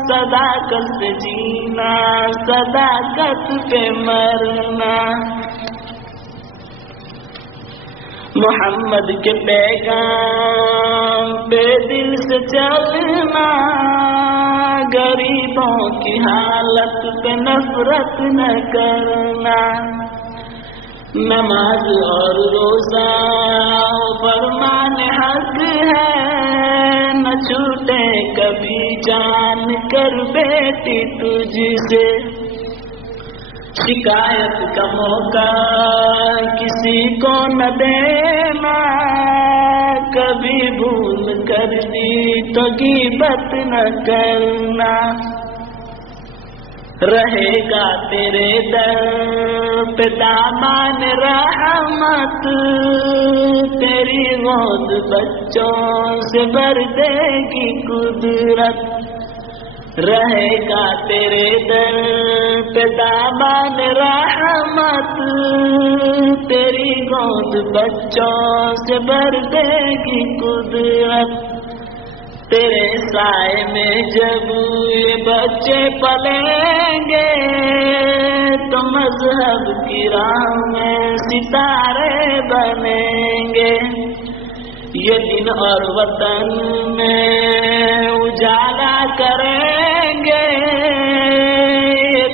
صداقت سے جینا صداقت پہ مرنا. محمد کے پیغام پہ دل سے چلنا, غریبوں کی حالت پہ نفرت نہ کرنا. نماز اور روزہ فرمان حق ہے, نہ چھوٹے کبھی جان کر بیٹی تجھ سے. شکایت کا موقع کسی کو نہ دینا, کبھی بھول کر دی تو غیبت نہ کرنا. رہے گا تیرے در پہ دامان رحمت, تیری گود بچوں سے بھر دے گی قدرت. رہے گا تیرے در پہ دامان رحمت, تیری گود بچوں سے بھر دے گی قدرت. تیرے سائے میں جب یہ بچے پلیں گے تو مذہب کی راہ میں ستارے بنیں گے. یہ دن اور وطن میں اجالا کریں گے,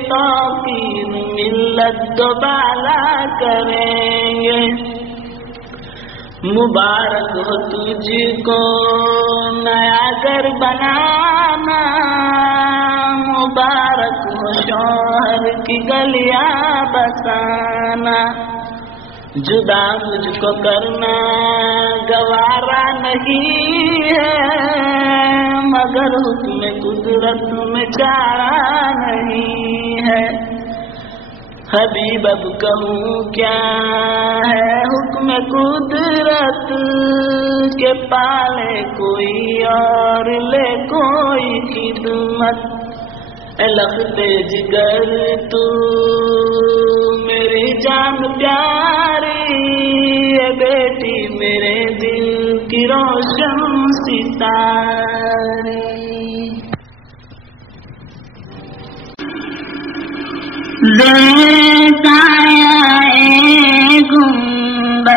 توقیر ملت دوبالا کریں گے. مبارک ہو تجھ کو نیا گھر بنانا, مبارک ہو شوہر کی گلیاں بسانا. جدا مجھ کو کرنا گوارا نہیں ہے, مگر حکم قدرت میں چارہ نہیں ہے. حبیب اب کہوں کیا ہے حکم قدرت, کے پالے کوئی اور لے کوئی خدمت. اے لختے جگر تو میری جان پیاری, اے بیٹی روشن ستارے. زیر سایہ گنبد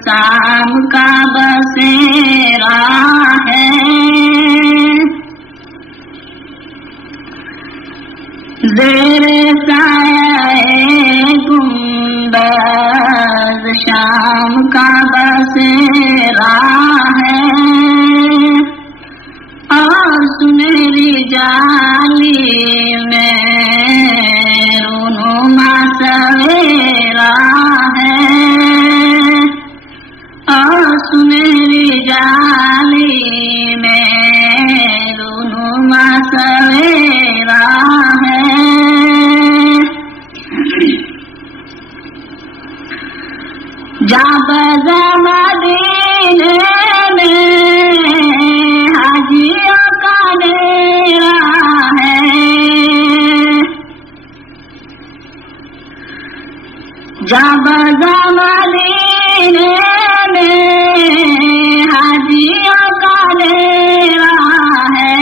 شام کا بسیرا ہے. زیر سایہ گنبد شام کا بسیرا ہے. اور سنہری جالی میں رونما سویرا ہے. اور سنہری جالی میں رونما سویرا ہے. جب مدینے میں حاجیوں کا ڈیرا ہے. جب مدینے میں حاجیوں کا ڈیرا ہے.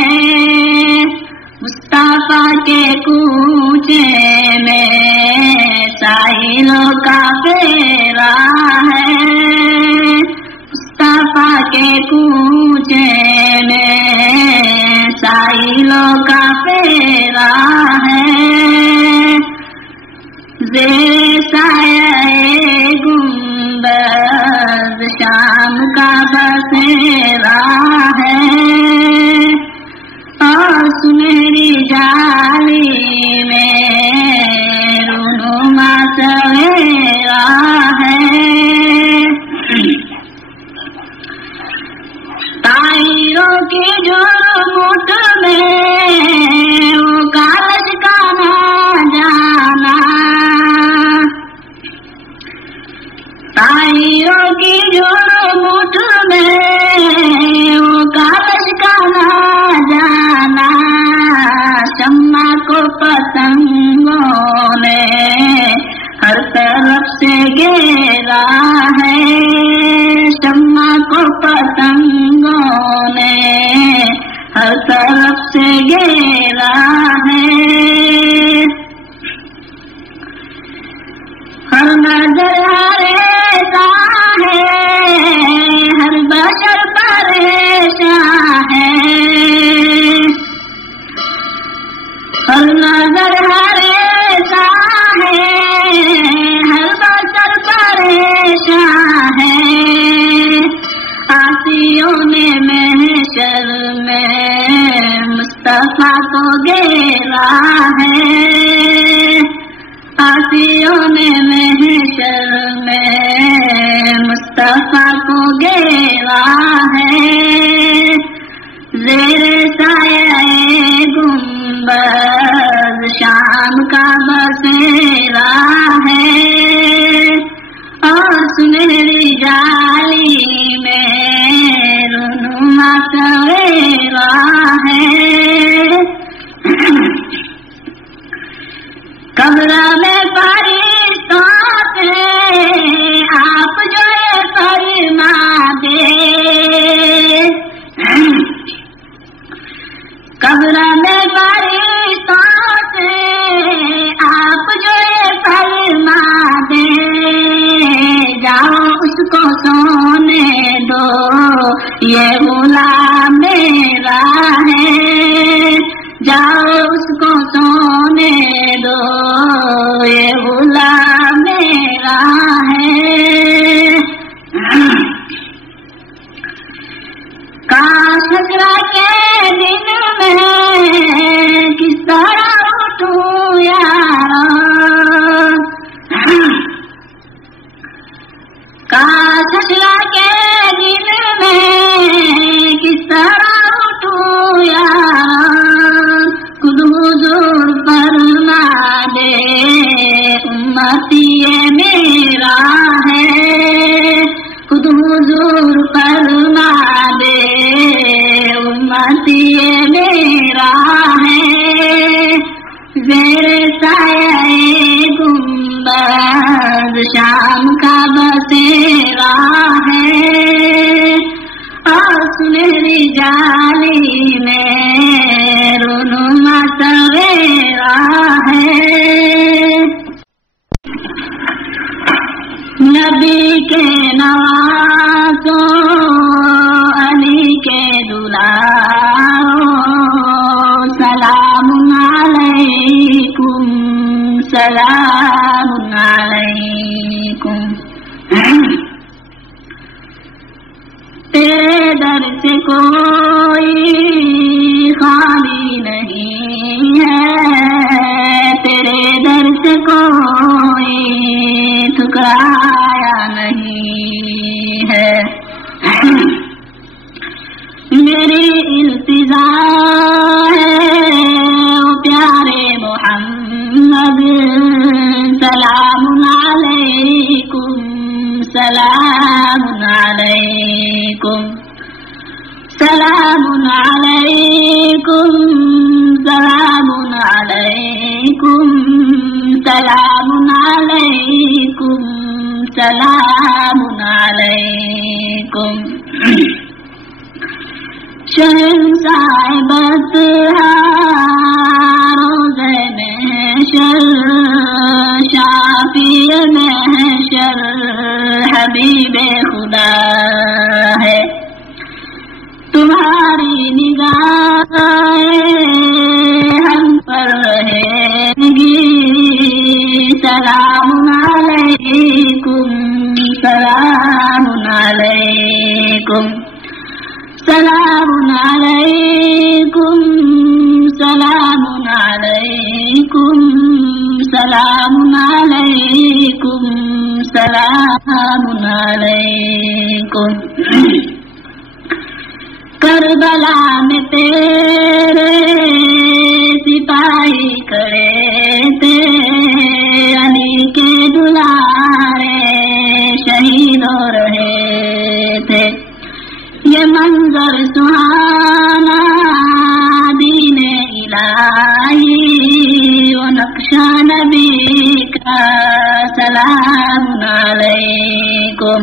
مصطفیٰ کے کوچے میں سائلوں کا پھیرا ہے. مصطفیٰ کے کوچے میں سائلوں کا پھیرا ہے. زیر سایہ گنبد شام کا بسیرا ہے. اور سنہری جالی میں رونما سویرا ہے. طائروں کی جھرمٹ میں وہ کالج کا نہ جانا. طائروں کی جھرمٹ میں وہ کالج کا نہ جانا. شمع کو پتنگوں نے ہر طرف سے گھیرا ہے. شمع کو پتنگوں نے ہر طرف سے گھیرا ہے. ہر نظر ریزا ہے. ہر بشر پریشان ہے. ہر نظر ریزا ہے. ہر بشر پریشان ہے. آسیوں نے محشر میں مصطفیٰ کو گھیرا ہے. آسیوں نے محشر میں مصطفیٰ کو گھیرا ہے. زیر سایہ گنبد شام کا بسیرا ہے. اور سنہری جالی میں رونما سویرا ہے. قبر میں فرشتوں سے آپ جو فرما دے. قبر میں فرشتوں سے آپ جو فرما دے. جاؤ اس کو سونے دو یہ غلام میرا ہے. جاؤ اس کو سونے دو یہ غلام میرا ہے. کاش حشر کے دن میں کس طرح اٹھوں یار. کاش حشر کے دن میں کس طرح اٹھوں یار. خود حضور فرما دے امتی یہ میرا ہے. سنہری جالی میں رونما سویرا ہے، نبی کے نوازوں علی کے دلاروں سلام علیکم سلام علیکم۔ تیرے در سے کوئی خالی نہیں ہے، تیرے در سے کوئی ٹھکرایا نہیں ہے۔ میری التجا ہے او پیارے محمد سلام علیکم سلام علیکم سلام علیکم سلام علیکم سلام علیکم سلام علیکم۔ شہنشاہ بطحا روضہ محشر شافی محشر حبیب خدا ہے، تمہاری نگاہ ہم پر رہے گی، سلام علیکم سلام علیکم سلام علیکم سلام علیکم سلام علیکم سلام علیکم۔ کربلا میں تیرے سپاہی کھڑے تھے، علی کے دلارے شہید ہو رہے تھے، یہ منظر سہانا دین الہی و نقشہ نبی کا سلام علیکم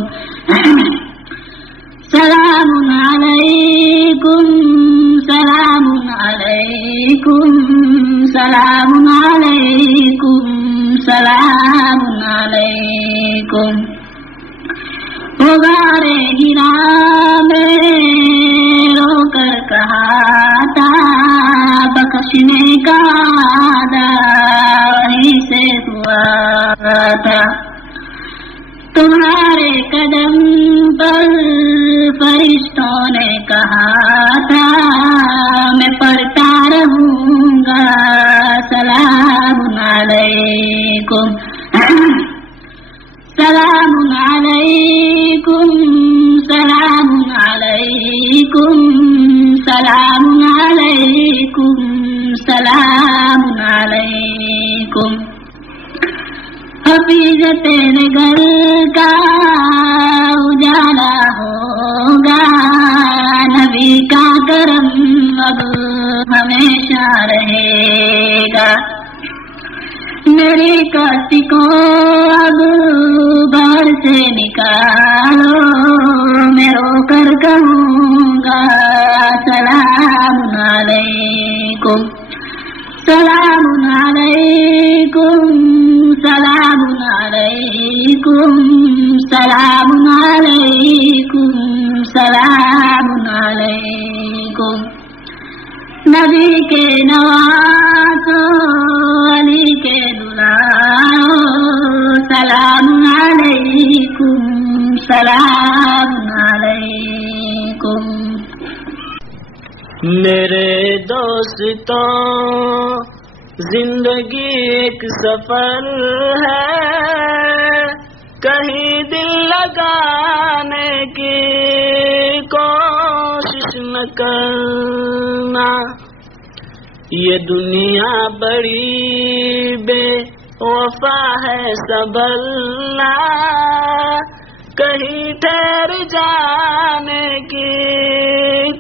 سلام علیکم سلام علیکم سلام علیکم سلام علیکم۔ غارے ہرا میں رو کر کہا تھا بخشنے کا وعدہ وہیں سے ہوا تھا، تمہارے قدم پر فرشتوں نے کہا تھا میں پڑھتا رہوں گا سلام علیکم سلام علیکم سلام علیکم سلام علیکم سلام علیکم۔ حفیظ تیرے گھر کا اجالا ہوگا، نبی کا کرم اب ہمیشہ رہے گا، میری کشتی کو اب باہر سے نکالو، میں رو کر کہوں گا سلام علیکم سلام علیکم سلام علیکم سلام علیکم سلام علیکم۔ نبی کے نوازوں علی کے دلاروں سلام علیکم سلام علیکم۔ میرے دوستوں زندگی ایک سفر ہے، کہیں دل لگانے کی کوشش نہ کرنا، یہ دنیا بڑی بے وفا ہے سنبھلنا، کہیں ٹھہر جانے کی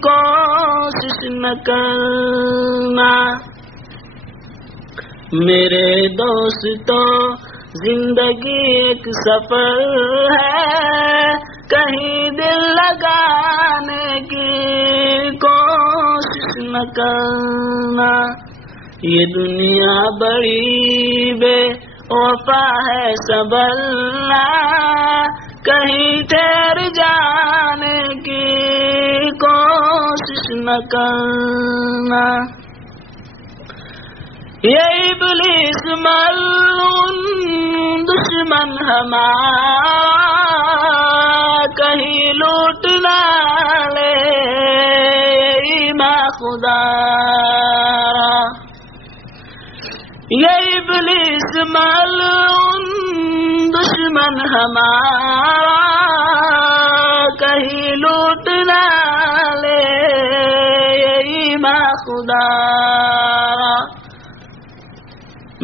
کوشش نہ کرنا۔ میرے دوستوں زندگی ایک سفر ہے، کہیں دل لگانے کی نہ کرنا. یہ دنیا بڑی بے وفا ہے سنبھلنا، کہیں ٹھہر جانے کی کوشش نہ کرنا. یہ ابلیس ملعون دشمن ہمارا، کہیں لوٹ نہ لے ایمان خدا. یہ ابلیس ملعون دشمن ہمارا، کہیں لوٹ نہ لے ایمان خدا.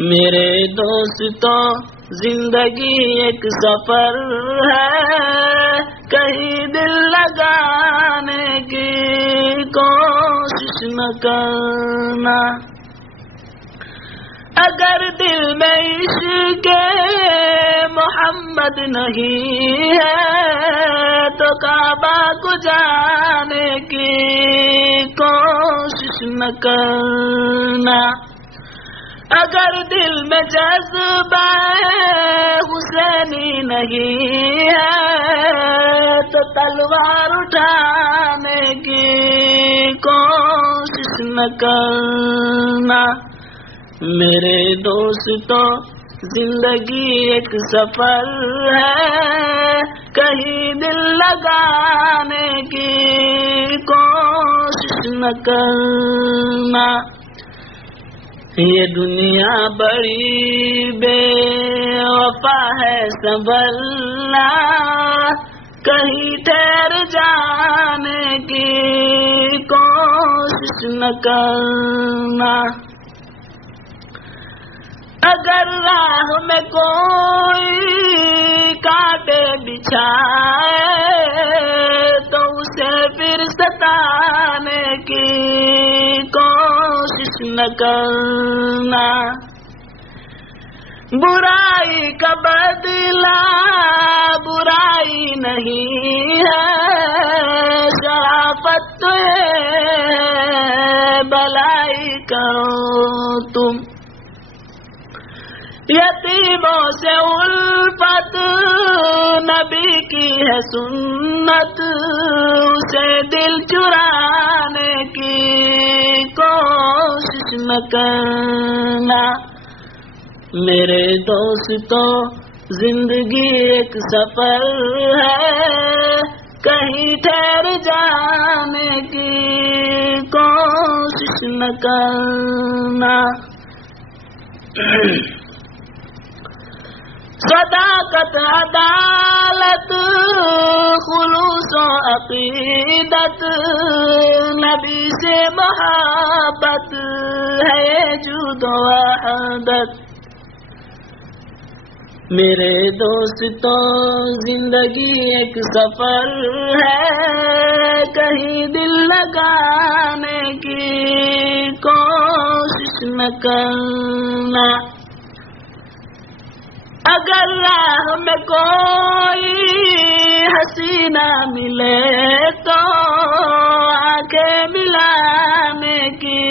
میرے دوستو زندگی ایک سفر ہے، کہیں دل لگانے کی کوشش نہ کرنا. اگر دل میں عشق محمد نہیں ہے تو کعبہ کو جانے کی کوشش نہ کرنا. اگر دل میں جذبہ حسینی نہیں ہے تو تلوار اٹھانے کی کوشش نہ کرنا. میرے دوستو زندگی ایک سفر ہے، کہیں دل لگانے کی کوشش نہ کرنا. یہ دنیا بڑی بے وفا ہے سنبھلنا، کہیں ٹھہر جانے کی کوشش نہ کرنا. اگر راہ میں کوئی کانٹے بچھائے تو اسے پھر ستانے کی کوشش نہ کرنا. برائی کا بدلہ برائی نہیں ہے، شرافت تو بلائی کرو تم. یتیموں سے الفت نبی کی ہے سنت، اسے دل چرانے کی کوشش نہ کرنا. میرے دوستو زندگی ایک سفر ہے، کہیں ٹھہر جانے کی کوشش نہ کرنا. صداقت عدالت خلوص و عقیدت نبی سے محبت ہے جود و وحدت. میرے دوستو زندگی ایک سفر ہے، کہیں دل لگانے کی کوشش نہ کرنا. اگر راہ میں کوئی حسینہ ملے تو آنکھیں ملانے کی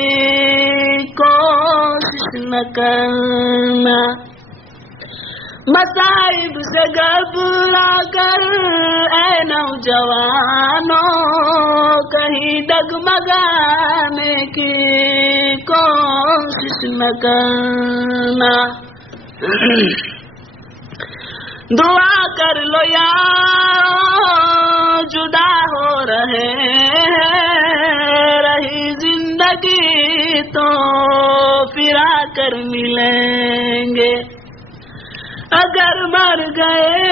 کوشش نہ کرنا. مصائب سے گھبرا کر اے نوجوانوں کہیں ڈگمگانے کی کوشش نہ کرنا. دعا کر لو یار جدا ہو رہے ہیں، رہی زندگی تو پھر آ کر ملیں گے. اگر مر گئے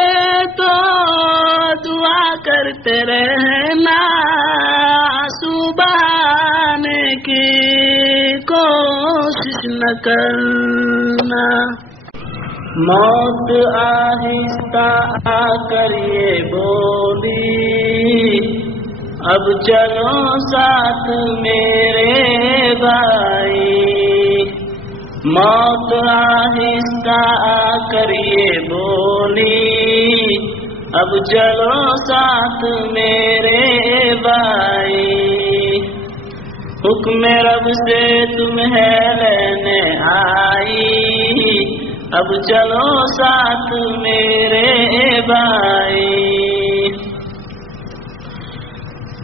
تو دعا کرتے رہنا، آنسو بہانے کی کوشش نہ کرنا. موت آہستہ آ کر یہ بولی، اب چلو ساتھ میرے بھائی. موت آہستہ آ کر یہ بولی، اب چلو ساتھ میرے بھائی. حکم رب سے تمہیں لینے آئی، اب چلو ساتھ میرے بھائی۔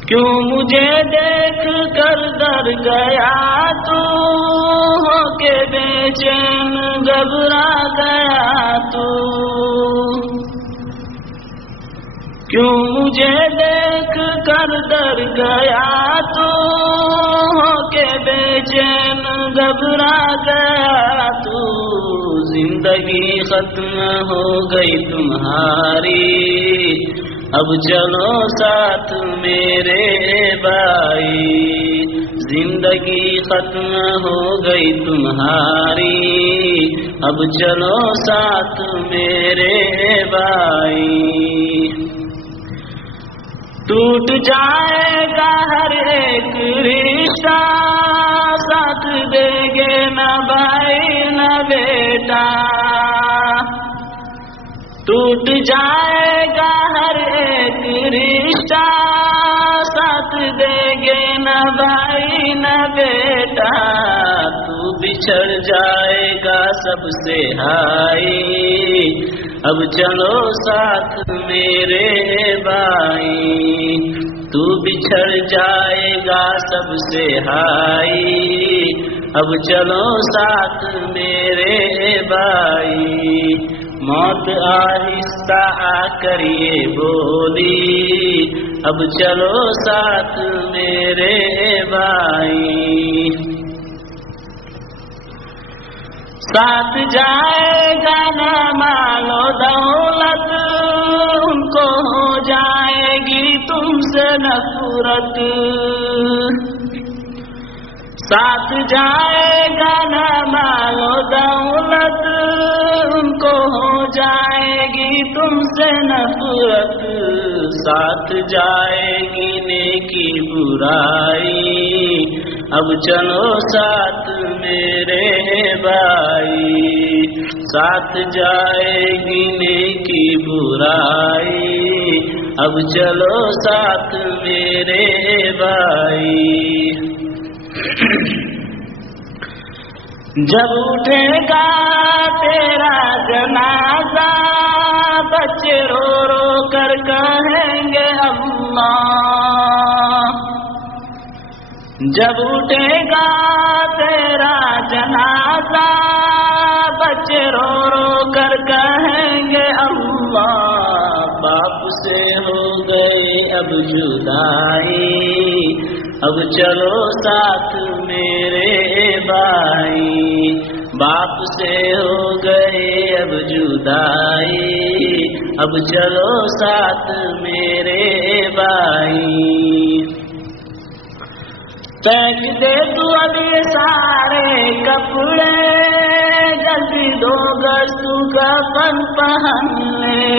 کیوں مجھے دیکھ کر ڈر گیا تو، ہو کے بے چین گھبرا گیا تو؟ کیوں مجھے دیکھ کر ڈر گیا تو، ہو کے بے چین گھبرا گیا تو؟ زندگی ختم ہو گئی تمہاری، اب چلو ساتھ میرے بھائی۔ زندگی ختم ہو گئی تمہاری، اب چلو ساتھ میرے بھائی۔ ٹوٹ جائے گا ہر ایک رشتہ، ساتھ دے گے نہ بھائی نہ بیٹا۔ ٹوٹ جائے گا ہر ایک رشتہ، ساتھ دے گے نہ بھائی نہ بیٹا۔ تو بچھڑ جائے گا سب سے ہائی، اب چلو ساتھ میرے بھائی۔ تو بچھڑ جائے گا سب سے ہائی، اب چلو ساتھ میرے بھائی۔ موت آہستہ آ کر یہ بولی، اب چلو ساتھ میرے بھائی۔ ساتھ جائے گا نہ مال و دولت، ان کو ہو جائے گی تم سے نفرت۔ ساتھ جائے گا نہ مال و دولت، ان کو ہو جائے گی تم سے نفرت۔ ساتھ جائے گی نیکی برائی، اب چلو ساتھ میرے بھائی۔ ساتھ جائے گی نیکی برائی، اب چلو ساتھ میرے بھائی۔ جب اٹھے گا تیرا جنازہ، بچے رو رو کر کہیں گے اللہ۔ جب اٹھے گا تیرا جنازہ، بچے رو رو کر کہیں گے اللہ۔ باپ سے ہو گئی اب جدائی، اب چلو ساتھ میرے بھائی۔ باپ سے ہو گئے اب جدائی، اب چلو ساتھ میرے بھائی۔ پھینک دے تو اب یہ سارے کپڑے، جلدی دو گز تو کفن پہن لے۔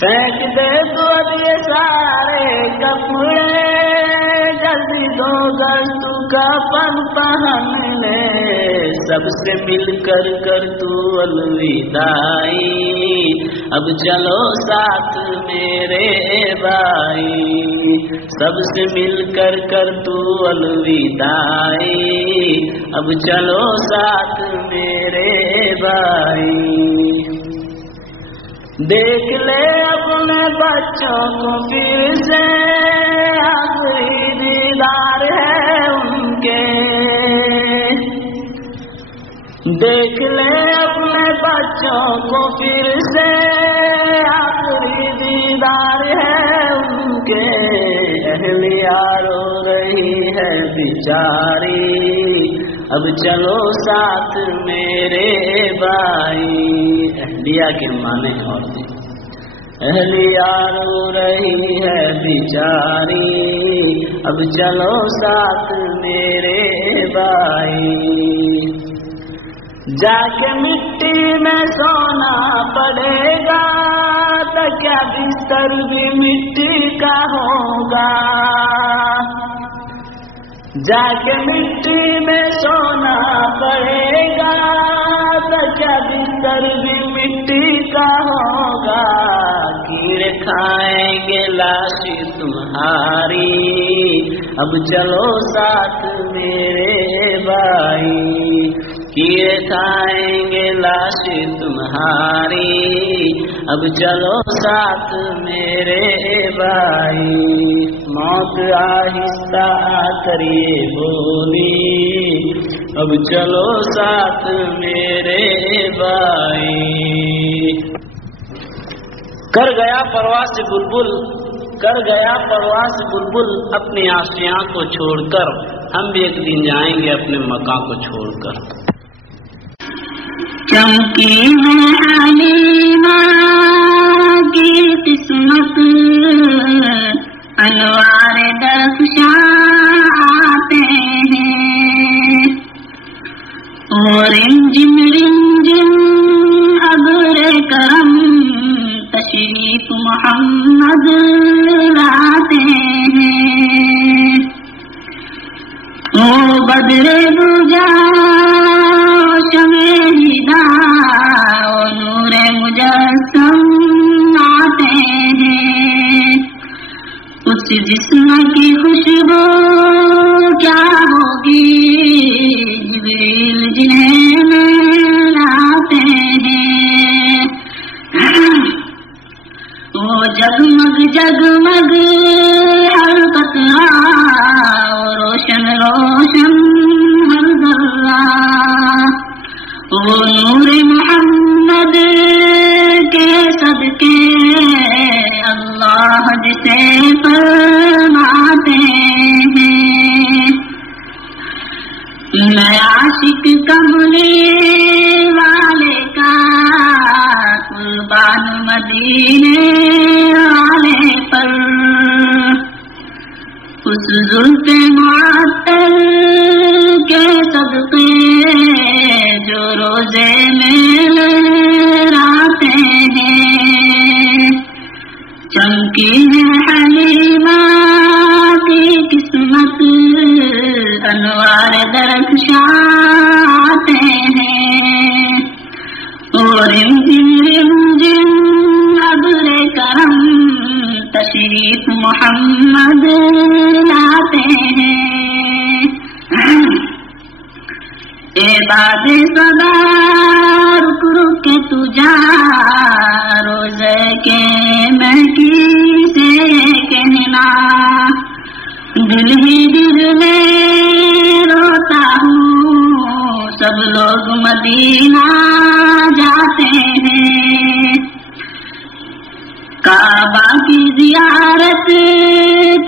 پھینک دے تو اب یہ سارے کپڑے، جلدی دو گز تو کفن پہن لے۔ سب سے مل کر تو الوداعی، اب چلو ساتھ میرے بھائی۔ سب سے مل کر تو الوداعی، اب چلو ساتھ میرے بھائی۔ دیکھ لے اپنے بچوں کو پھر سے، آخری دیدار ہے ان کے۔ دیکھ لے اپنے بچوں کو پھر سے، آخری دیدار ہے ان کے۔ اہلیہ رو رہی ہے بیچاری، اب چلو ساتھ میرے بھائی۔ اہلیہ کے معنی عورتیں، اہلیہ رو رہی ہے بیچاری، اب چلو ساتھ میرے بھائی۔ جا کے مٹی میں سونا پڑے گا، تکیا بستر بھی مٹی کا ہوگا۔ جا کے مٹی میں سونا پڑے گا، تکیا بستر بھی مٹی کا ہوگا۔ کیڑے کھائیں گے لاش تمہاری، اب چلو ساتھ میرے بھائی، کیے کھائیں گے لاش تمہاری، اب چلو ساتھ میرے بھائی۔ موت آہستہ آ کر یہ بولی، اب چلو ساتھ میرے بھائی۔ کر گیا پرواز بلبل، کر گیا پرواز بلبل اپنی آشیاں کو چھوڑ کر، ہم بھی ایک دن جائیں گے اپنے مکان کو چھوڑ کر۔ چمکی ہے حلیمہ کی قسمت، انوار درخشاں آتے ہیں، اور رمجم رمجم ابر کرم تشریف محمد لاتے ہیں، وہ بدر دجا شمع ہدا اور نور مجسم آتے ہیں، اس جسم کی خوشبو کیا ہوگی جبریل جنہیں لاتے ہیں، وہ جگمگ جگمگ ہر قطرہ روشن روشن ہر ذرہ، وہ نور محمد کے صدقے اللہ جسے فرماتے ہیں۔ میں عاشق کملی والے کا قربان مدینے والے پر، اس زلف معطر کے صدقے جو روزے میں لہراتے ہیں، چمکی ہے حلیمہ کی قسمت، انوار درخشاں آتے ہیں، اور رمجم رمجم ابر کرم تشریف محمد لاتے ہیں۔ اے باد صدا رک رک کے تجا روزے کے مہکی سے کہنا، دل ہی دل میں روتا ہوں سب لوگ مدینہ جاتے ہیں، کعبہ کی زیارت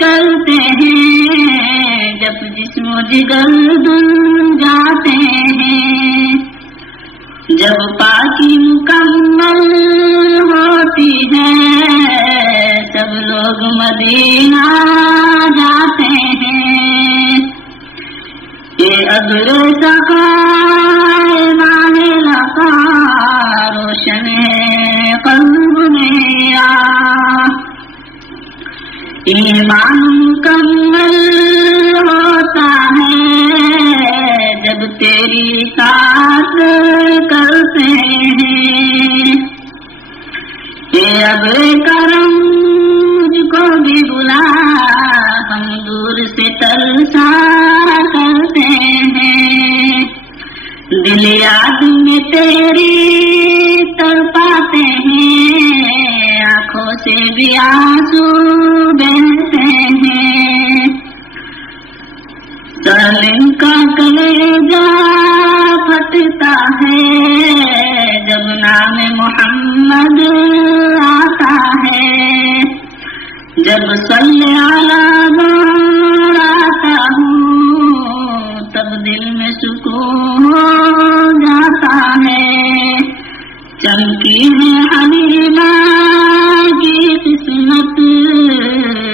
کرتے ہیں جب جسم و جگر دل جاتے ہیں، جب پاکی مکمل ہوتی ہے سب لوگ مدینہ جاتے ہیں، یہ ابر سخائے ماہ لقا روشن ہے قلب میرا، ایمان مکمل ہوتا ہے جب تیری اطاعت کرتے ہیں، یہ ابر کرم مجھ کو بھی بلا ہم دور سے تلسا کرتے ہیں، دل یاد میں تیری تڑپاتے ہیں، آنکھوں سے بھی آنسو بہتے ہیں، ظالم کا کلیجہ پھٹتا ہے جب نام محمد آتا ہے، جب صلی علی آتا ہوں تب دل میں سکون ہو جاتا ہے، چمکی ہے حلیمہ کی قسمت،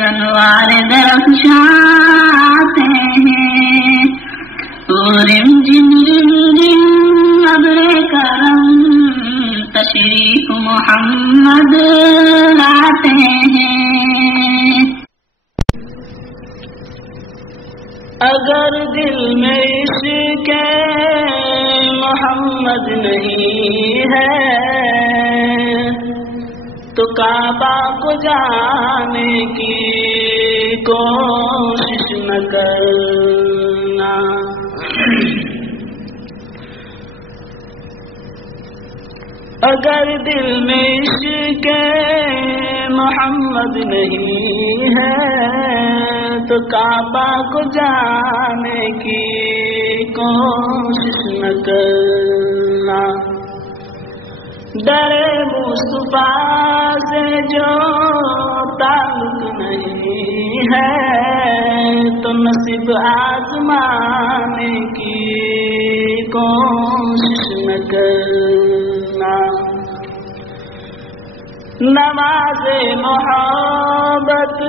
انوار درخشاں آتے ہیں، اور رمجم رمجم ابر کرم تشریف محمد لاتے ہیں۔ اگر دل میں عشق محمد نہیں ہے تو کعبہ کو جانے کی کوشش نہ کرنا. اگر دل میں عشق محمد نہیں ہے تو کعبہ کو جانے کی کوشش نہ کرنا. ڈرے مصطفیٰ سے جو تعلق نہیں ہے تو نصیب آزمانے کی کوشش نہ کرنا. نماز محبت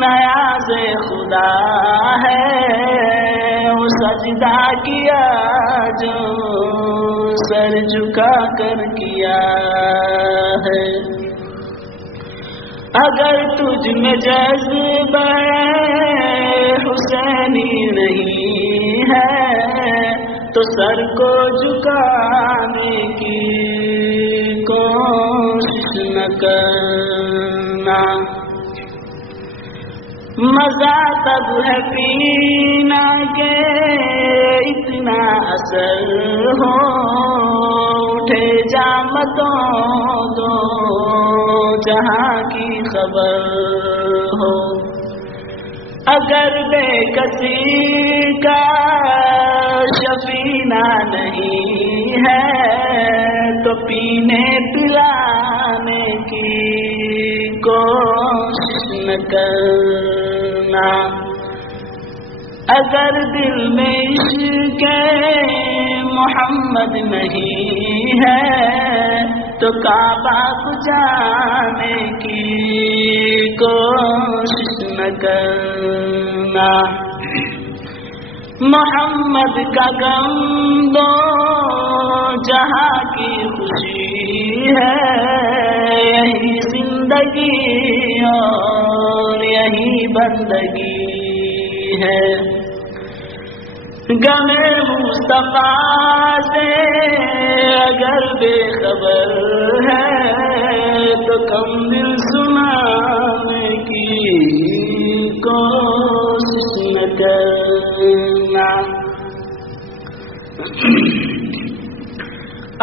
نیاز خدا ہے، وہ سجدہ کیا جو سر جھکا کر کیا ہے. اگر تجھ میں جذبہ حسینی نہیں ہے تو سر کو جھکانے کی کوشش نہ کرنا. مزہ تب ہے پینا کے اتنا اثر ہو، اٹھے جامتوں دو جہاں کی خبر ہو. اگر بے کسی کا شفیع نہیں ہے تو پینے پلانے کی کوشش نہ کرنا. اگر دل میں عشق محمد نہیں ہے تو کعبہ کو جانے کی کوشش نہ کرنا. محمد کا غم دو جہاں کی خوشی ہے، یہی زندگی اور یہی بندگی ہے. غم مصطفیٰ سے اگر بے خبر ہے تو کم دل سنانے کی کوشش نہ کرنا.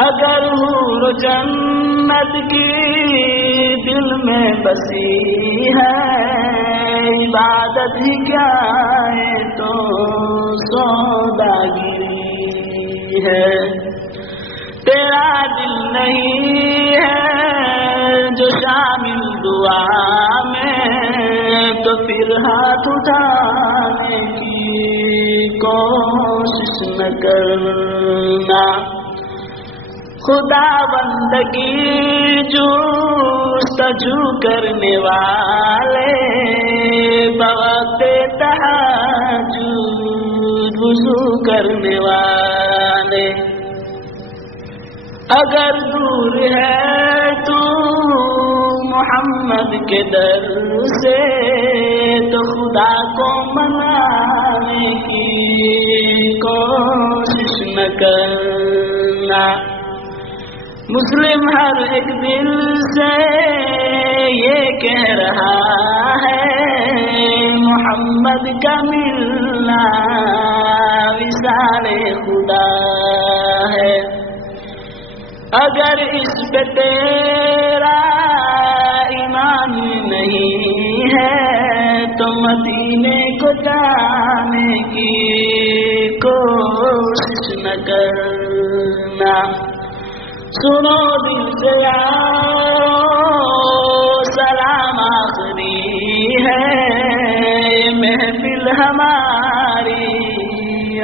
اگر حور جنت کی دل میں بسی ہے، عبادت ہی کیا ہے تو سوداگری ہے. تیرا دل نہیں ہے جو شامل دعا میں تو پھر ہاتھ اٹھانے کی کوشش نہ کرنا. خدا بندگی جو سجو کرنے والے بوقت تہجد وضو کرنے والے. اگر دور ہے تو محمد کے در سے تو خدا کو منانے کی کوشش نہ کرنا. مسلم ہر ایک دل سے یہ کہہ رہا ہے محمد کا ملنا وصال خدا ہے. اگر اس پہ تیرا ایمان نہیں ہے تو مدینے کو جانے کی کوشش نہ کرنا. سنو دل سے سلام آخری ہے محفل ہماری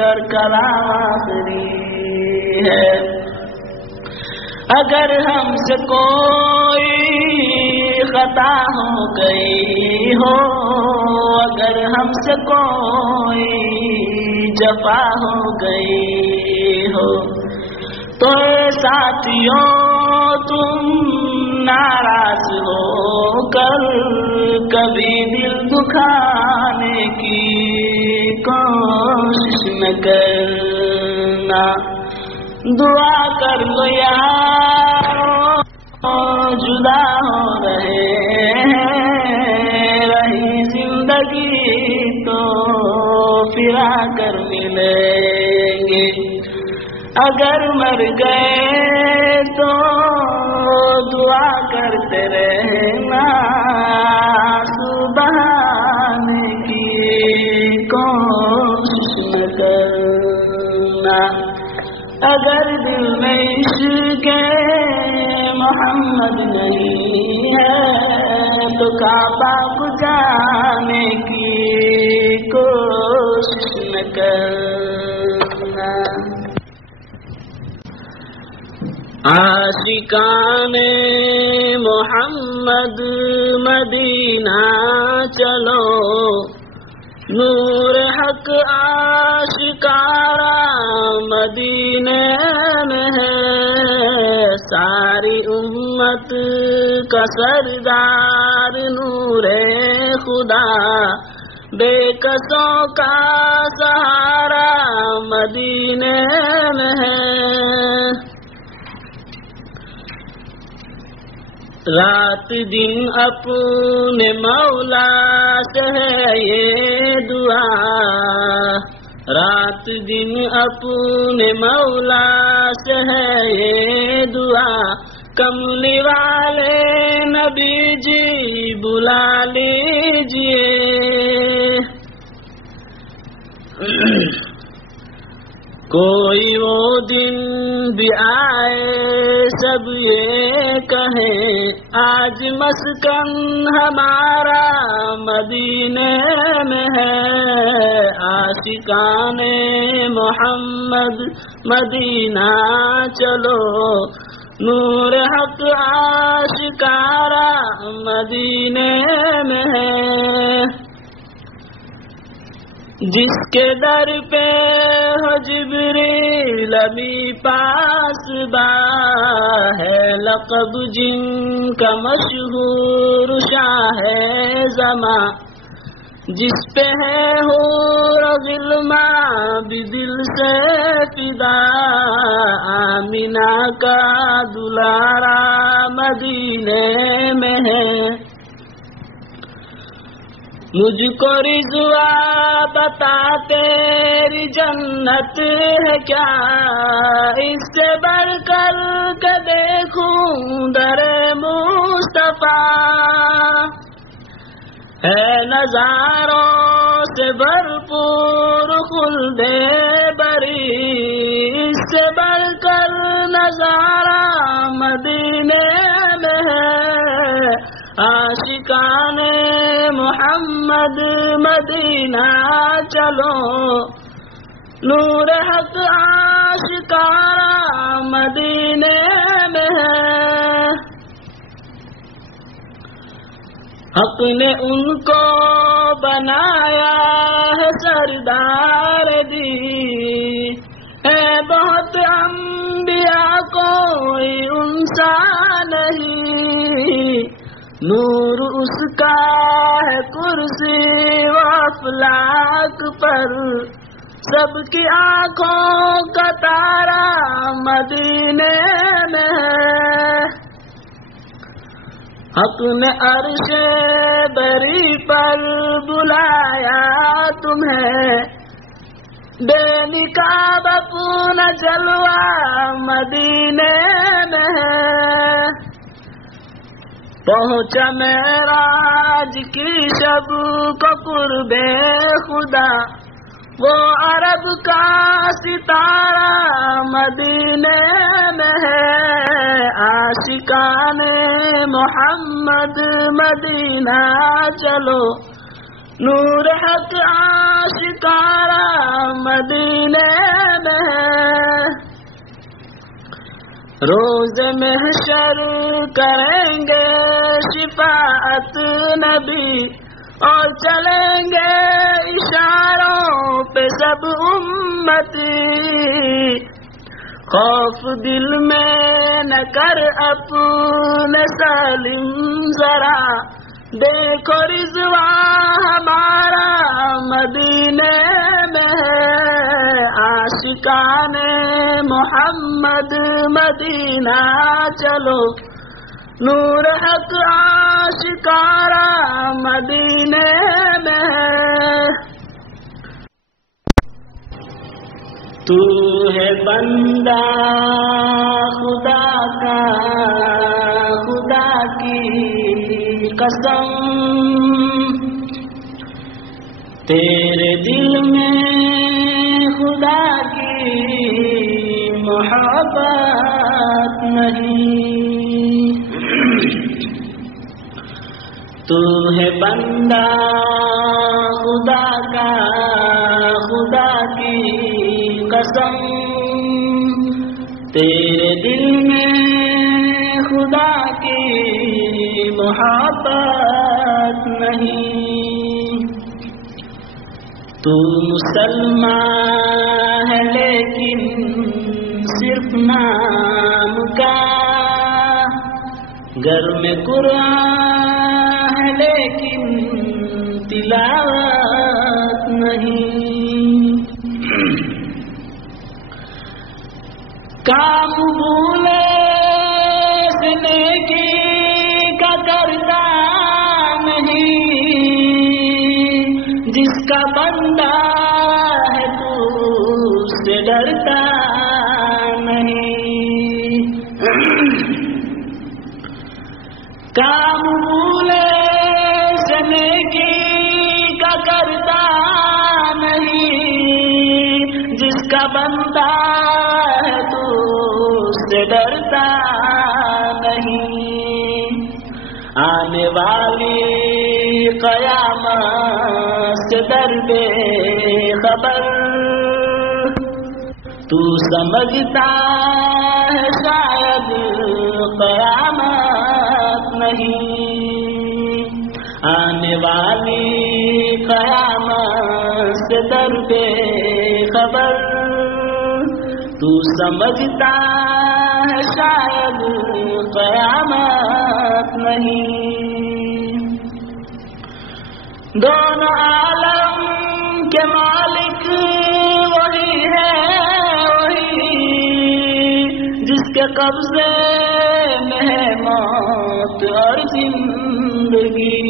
اور کلام آخری ہے. اگر ہم سے کوئی خطا ہو گئی ہو، اگر ہم سے کوئی جفا ہو گئی ہو تو ساتھیوں تم ناراض ہو کر کبھی دل دکھانے کی کوشش نہ کرنا. دعا کر لو یار جدا ہو رہے ہیں رہی زندگی زندگی تو پھرا کر ملیں گے، اگر مر گئے تو دعا کرتے رہنا، بہانے کی کوشش نہ کرنا، اگر دل میں عشق محمد نہیں ہے تو کعبہ جانے کی کوشش نہ کرنا۔ عاشقان محمد مدینہ چلو، نور حق آشکارا مدینے میں ہے، ساری امت کا سردار نور خدا، بے کسوں کا سہارا مدینے میں ہے۔ رات دن اپنے مولا سے ہے یہ دعا، رات دن اپنے مولا سے ہے یہ دعا، کملی والے نبی جی بلا لیجئے، کوئی وہ دن بھی آئے سب یہ کہیں آج مسکن ہمارا مدینے میں ہے، عاشقان محمد مدینہ چلو، نور حق آشکارا مدینے میں ہے، جس کے در پہ ہو جبریل ابھی پاس با ہے، لقب جن کا مشہور شاہ زماں، جس پہ ہے حور و غلمان بھی دل سے فدا، آمینہ کا دلارا مدینے میں ہے، مجھ کو رضوا بتا تیری جنت ہے کیا، اس سے بڑھ کر کے دیکھوں در مصطفیٰ، ہے نظاروں سے بھرپور خلد بری، اس سے بڑھ کر نظارہ مدینے میں ہے، عاشقان محمد مدینہ چلو، نور حق آشکارا مدینے میں ہے، حق نے ان کو بنایا ہے سردار دی، ہے بہت انبیاء کوئی ان سا نہیں، نور اس کا ہے کرسی و افلاک پر، سب کی آنکھوں کا تارا مدینے میں ہے، حق نے عرش بری پر بلایا تمہیں، بے نقاب اپنا جلوہ مدینے میں ہے، پہنچا معراج کی شب کو قرب خدا، وہ عرب کا ستارہ مدینے میں ہے، عاشقان محمد مدینہ چلو، نور حق آشکارا مدینے میں ہے، روز محشر کریں گے شفاعت نبی، اور چلیں گے اشاروں پہ سب امتی، خوف دل میں نہ کر اپنے سالم ذرا، دیکھو رضوا ہمارا مدینے میں ہے، عاشقان محمد مدینہ چلو، نور حق آشکارا مدینے میں ہے. تو ہے بندہ خدا کا خدا کی قسم تیرے دل میں خدا کی محبت نہیں. تو ہے بندہ خدا کا خدا کی قسم تیرے دل میں خدا کی محبت نہیں. تو مسلمان ہے لیکن صرف نام کا، گھر میں قرآن ہے لیکن تلاوت نہیں. کام بھولے سے نیکی کا کرتا نہیں، جس کا بندہ ہے تو اس سے ڈرتا نہیں. کام بھولے سے نیکی کا کرتا نہیں، جس کا بندہ ہے تو اس سے ڈرتا نہیں. آنے والی قیامت سے در بے خبر تو سمجھتا ہے شاید قیامت نہیں. آنے والی قیامت سے در بے خبر تو سمجھتا ہے شاید قیامت نہیں. دونوں عالم کے مالک وہی ہے وہی، جس کے قبضے میں ہے موت اور زندگی.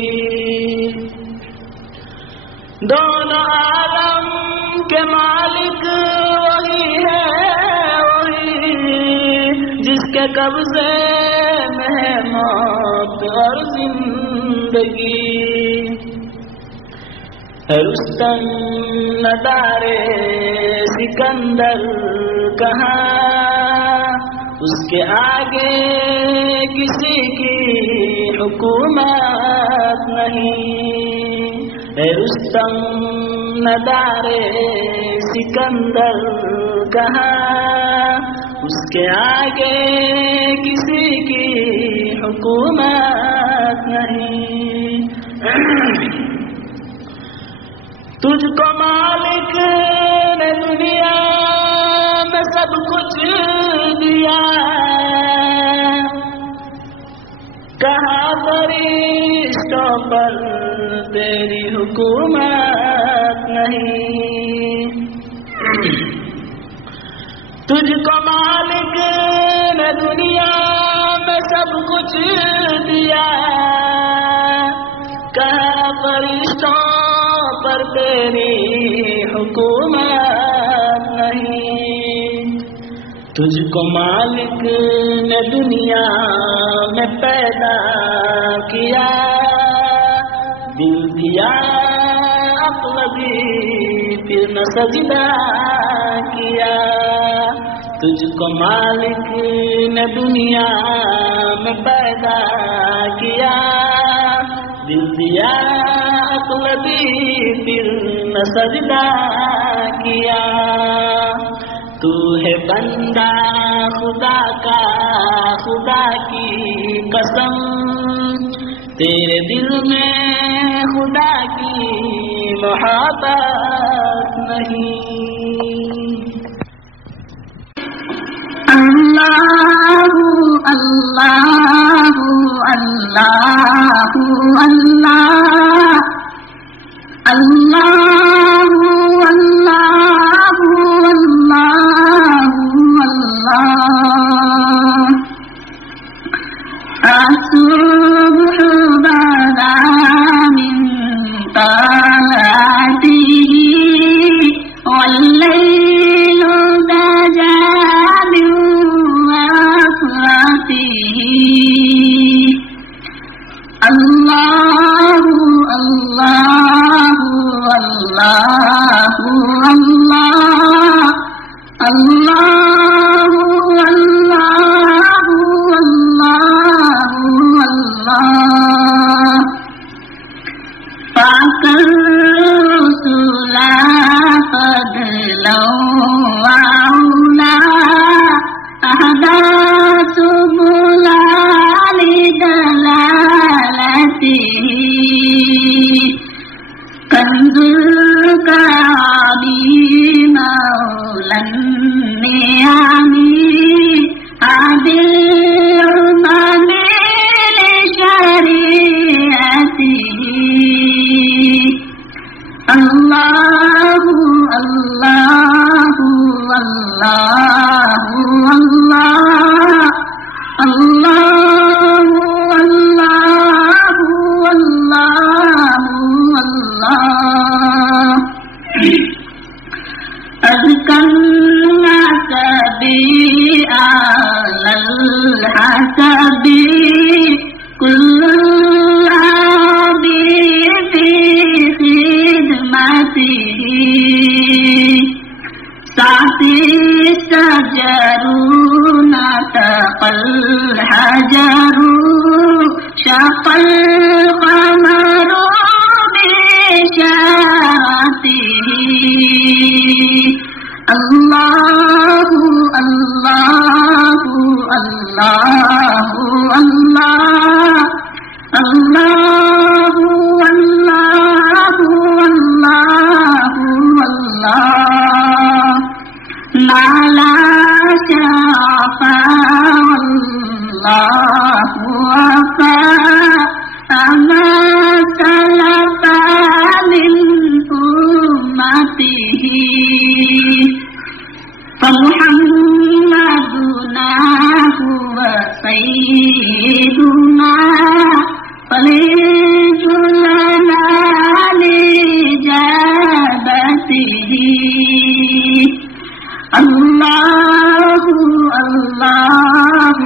دونوں عالم کے مالک وہی ہے وہی، جس کے قبضے میں ہے موت اور زندگی. رستم ندارے سکندر کہاں، اس کے آگے کسی کی حکومت نہیں. رستم ندارے سکندر کہاں، اس کے آگے کسی کی حکومت نہیں. تجھ کو مالک نے دنیا میں سب کچھ دیا، کہاں فرشتوں پر تیری حکومت نہیں. تجھ کو مالک نے دنیا میں سب کچھ دیا، کہاں فرشتوں پر تیری حکومت نہیں. تجھ کو مالک نے دنیا میں پیدا کیا، دل دیا عقل دی پھر نہ سجدہ کیا. تجھ کو مالک نے دنیا میں پیدا کیا، دل دیا عقل دی پھر نہ سجدہ کیا. تو ہے بندہ خدا کا خدا کی قسم تیرے دل میں خدا کی محبت نہیں. اللہ اللہ اللہ اللہ اللہ اللہ اللہ اللہ صفاته والليل دجى من وفرته الله الله الله الله الله الله الله الله فالرسل فضلا وعلا أهدى سبلا لدلالته كنز الكرام مولى النعم هادي الأمم لشريعته الله الله الله الله الله الله الله الله أذكى الناس على الحسب كل العبيد في خدمته سعتي الشجر نطق الحجر شق القمر بشارته الله الله الله الله الله الله الله الله ما لا شافى والله وفى أما سلف من أمته فمحمدنا هو سيدنا فليج لنا لإجابته الله الله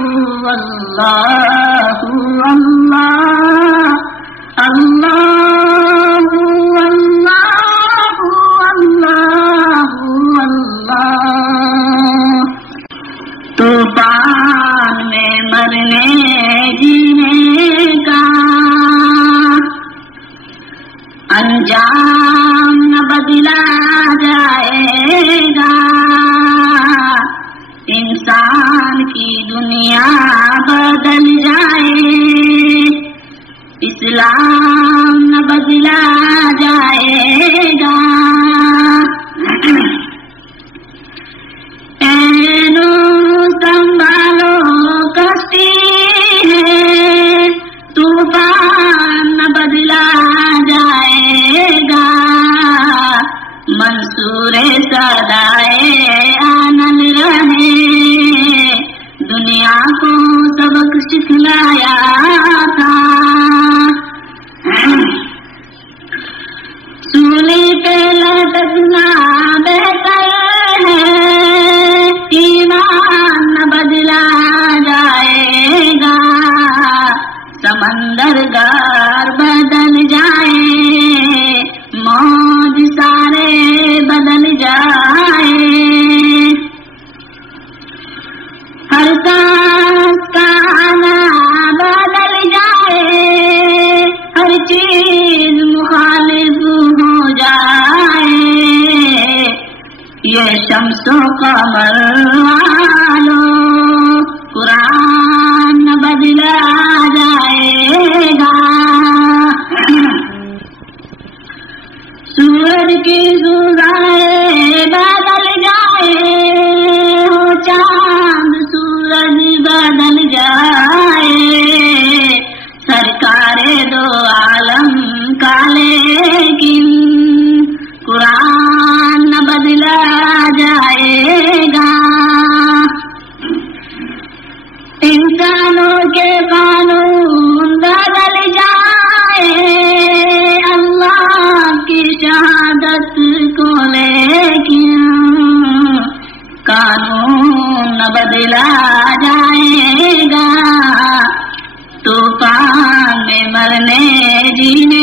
الله الله الله الله الله الله طوفان میں مرنے جینے کا انجام نہ بدلا جائے گا انسان کی دنیا بدل جائے اسلام نہ بدلا جائے گا اینو سنبھالو کشتی ہے طوفان نہ بدلا جائے گا منصور صدائے آنند رہے دنیا کو سبق سکھلایا تھا سولی پہ لٹکنا بہتر ہے ایمان نہ بدلا جائے گا سمندر گار بدل جائے موج سارے بدل جائے ہر سانس کا آنا بدل جائے ہر چیز مخالف ہو جائے یہ شمس و قمر والوں قرآن نہ بدلا جائے گا سورج کی سوزائے بدل جائے ہو چاند سورج بدل جائے سرکار دو عالم کا لیکن قرآن نہ بدلا جائے گا انسانوں کے قانون بدل جائے اللہ کی شان نہ بدلا جائے گا، طوفان میں مرنے جینے